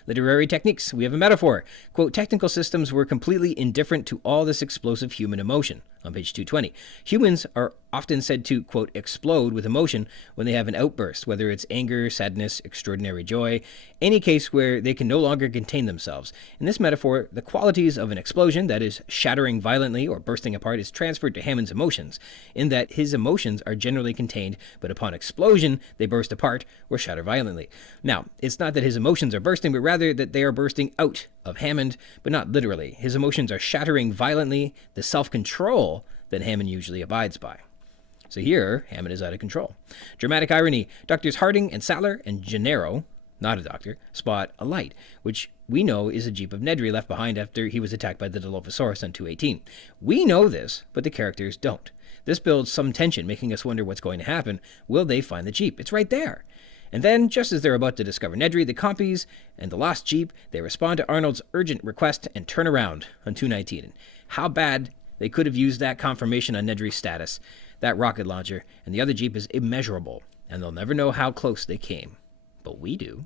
Literary techniques. We have a metaphor. Quote, technical systems were completely indifferent to all this explosive human emotion. On page 220. Humans are often said to, quote, explode with emotion when they have an outburst, whether it's anger, sadness, extraordinary joy, any case where they can no longer contain themselves. In this metaphor, the qualities of an explosion, that is, shattering violently or bursting apart, is transferred to Hammond's emotions, in that his emotions are generally contained, but upon explosion, they burst apart or shatter violently. Now, it's not that his emotions are bursting, but rather that they are bursting out of Hammond, but not literally. His emotions are shattering violently the self-control that Hammond usually abides by. So here, Hammond is out of control. Dramatic irony. Doctors Harding and Sattler and Gennaro, not a doctor, spot a light, which we know is a Jeep of Nedry left behind after he was attacked by the Dilophosaurus on 218. We know this, but the characters don't. This builds some tension, making us wonder what's going to happen. Will they find the Jeep? It's right there. And then, just as they're about to discover Nedry, the compies, and the lost Jeep, they respond to Arnold's urgent request and turn around on 219. And how bad they could have used that confirmation on Nedry's status. That rocket launcher and the other Jeep is immeasurable, and they'll never know how close they came. But we do.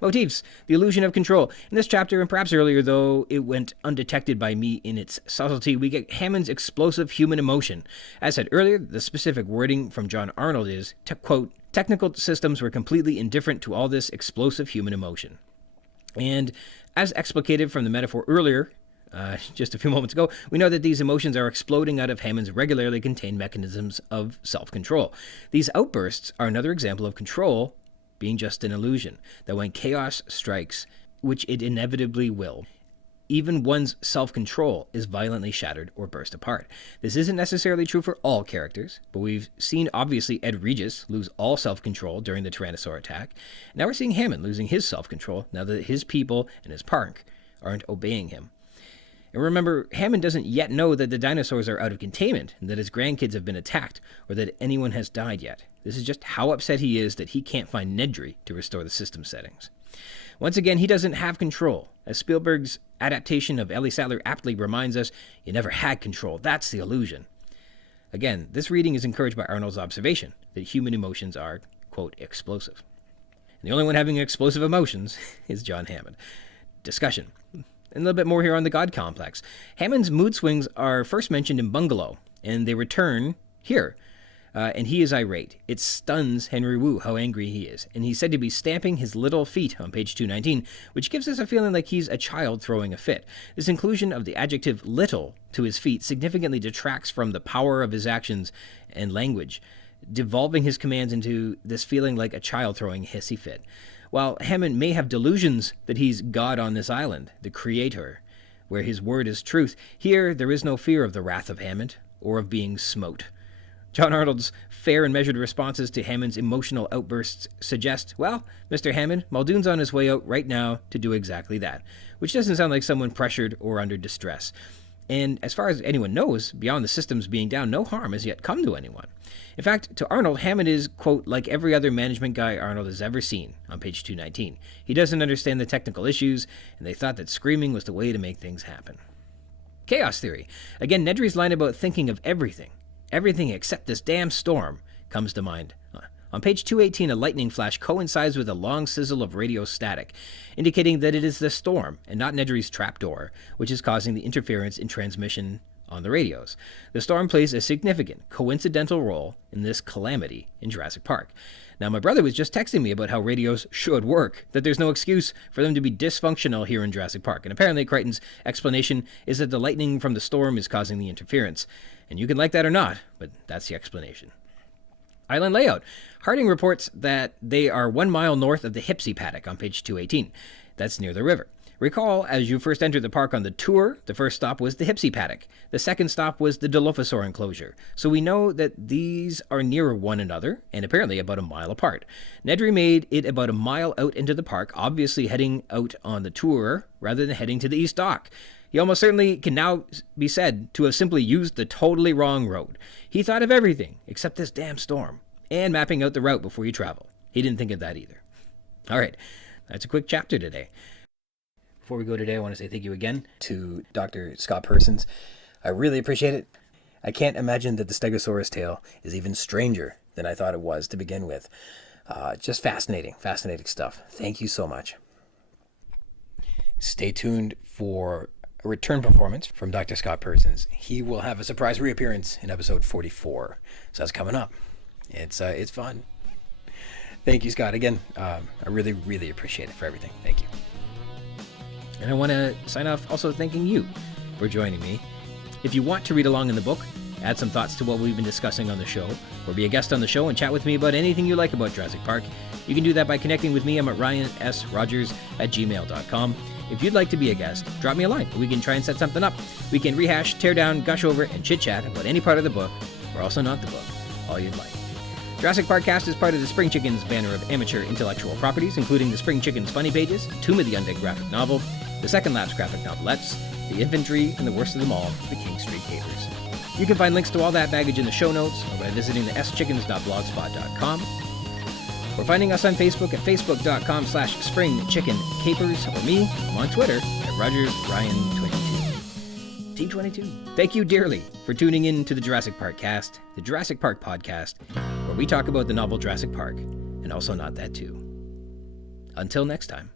Motifs. The illusion of control. In this chapter, and perhaps earlier, though it went undetected by me in its subtlety, we get Hammond's explosive human emotion. As said earlier, the specific wording from John Arnold is, to quote, technical systems were completely indifferent to all this explosive human emotion. And as explicated from the metaphor earlier, just a few moments ago, we know that these emotions are exploding out of Hammond's regularly contained mechanisms of self-control. These outbursts are another example of control being just an illusion, that when chaos strikes, which it inevitably will, even one's self-control is violently shattered or burst apart. This isn't necessarily true for all characters, but we've seen obviously Ed Regis lose all self-control during the Tyrannosaur attack. Now we're seeing Hammond losing his self-control now that his people and his park aren't obeying him. And remember, Hammond doesn't yet know that the dinosaurs are out of containment, and that his grandkids have been attacked, or that anyone has died yet. This is just how upset he is that he can't find Nedry to restore the system settings. Once again, he doesn't have control. As Spielberg's adaptation of Ellie Sattler aptly reminds us, you never had control. That's the illusion. Again, this reading is encouraged by Arnold's observation that human emotions are, quote, explosive. And the only one having explosive emotions is John Hammond. Discussion. And a little bit more here on the God complex. Hammond's mood swings are first mentioned in Bungalow, and they return here. And he is irate. It stuns Henry Wu how angry he is. And he's said to be stamping his little feet on page 219, which gives us a feeling like he's a child throwing a fit. This inclusion of the adjective little to his feet significantly detracts from the power of his actions and language, devolving his commands into this feeling like a child throwing a hissy fit. While Hammond may have delusions that he's God on this island, the creator, where his word is truth, here there is no fear of the wrath of Hammond or of being smote. John Arnold's fair and measured responses to Hammond's emotional outbursts suggest, well, Mr. Hammond, Muldoon's on his way out right now to do exactly that, which doesn't sound like someone pressured or under distress. And as far as anyone knows, beyond the systems being down, no harm has yet come to anyone. In fact, to Arnold, Hammond is, quote, like every other management guy Arnold has ever seen, on page 219. He doesn't understand the technical issues, and they thought that screaming was the way to make things happen. Chaos theory. Again, Nedry's line about thinking of everything except this damn storm, comes to mind. On page 218, a lightning flash coincides with a long sizzle of radio static, indicating that it is the storm, and not Nedry's trapdoor, which is causing the interference in transmission on the radios. The storm plays a significant, coincidental role in this calamity in Jurassic Park. Now, my brother was just texting me about how radios should work, that there's no excuse for them to be dysfunctional here in Jurassic Park, and apparently Crichton's explanation is that the lightning from the storm is causing the interference. And you can like that or not, but that's the explanation. Island layout. Harding reports that they are 1 mile north of the Hipsey Paddock on page 218. That's near the river. Recall, as you first entered the park on the tour, the first stop was the Hipsey Paddock. The second stop was the Dilophosaur enclosure. So we know that these are near one another, and apparently about a mile apart. Nedry made it about a mile out into the park, obviously heading out on the tour rather than heading to the East Dock. He almost certainly can now be said to have simply used the totally wrong road. He thought of everything except this damn storm, and mapping out the route before you travel. He didn't think of that either. All right, that's a quick chapter today. Before we go today, I want to say thank you again to Dr. Scott Persons. I really appreciate it. I can't imagine that the Stegosaurus tale is even stranger than I thought it was to begin with. Just fascinating stuff. Thank you so much. Stay tuned for a return performance from Dr. Scott Persons. He will have a surprise reappearance in episode 44. So that's coming up. It's fun. Thank you, Scott. Again, I really, really appreciate it for everything. Thank you. And I want to sign off also thanking you for joining me. If you want to read along in the book, add some thoughts to what we've been discussing on the show, or be a guest on the show and chat with me about anything you like about Jurassic Park, you can do that by connecting with me. I'm at ryansrogers@gmail.com. If you'd like to be a guest, drop me a line. We can try and set something up. We can rehash, tear down, gush over, and chit-chat about any part of the book, or also not the book, all you'd like. Jurassic Park-Cast is part of the Spring Chickens banner of amateur intellectual properties, including the Spring Chickens Funny Pages, Tomb of the Undead graphic novel, the Second Lapse graphic novelettes, the Infantry, and the worst of them all, the King Street Capers. You can find links to all that baggage in the show notes or by visiting the schickens.blogspot.com. Or finding us on Facebook at facebook.com/springchickencapers, or me, I'm on Twitter at RogersRyan22. Team 22, thank you dearly for tuning in to the Jurassic Park-Cast, the Jurassic Park podcast, where we talk about the novel Jurassic Park, and also not that too. Until next time.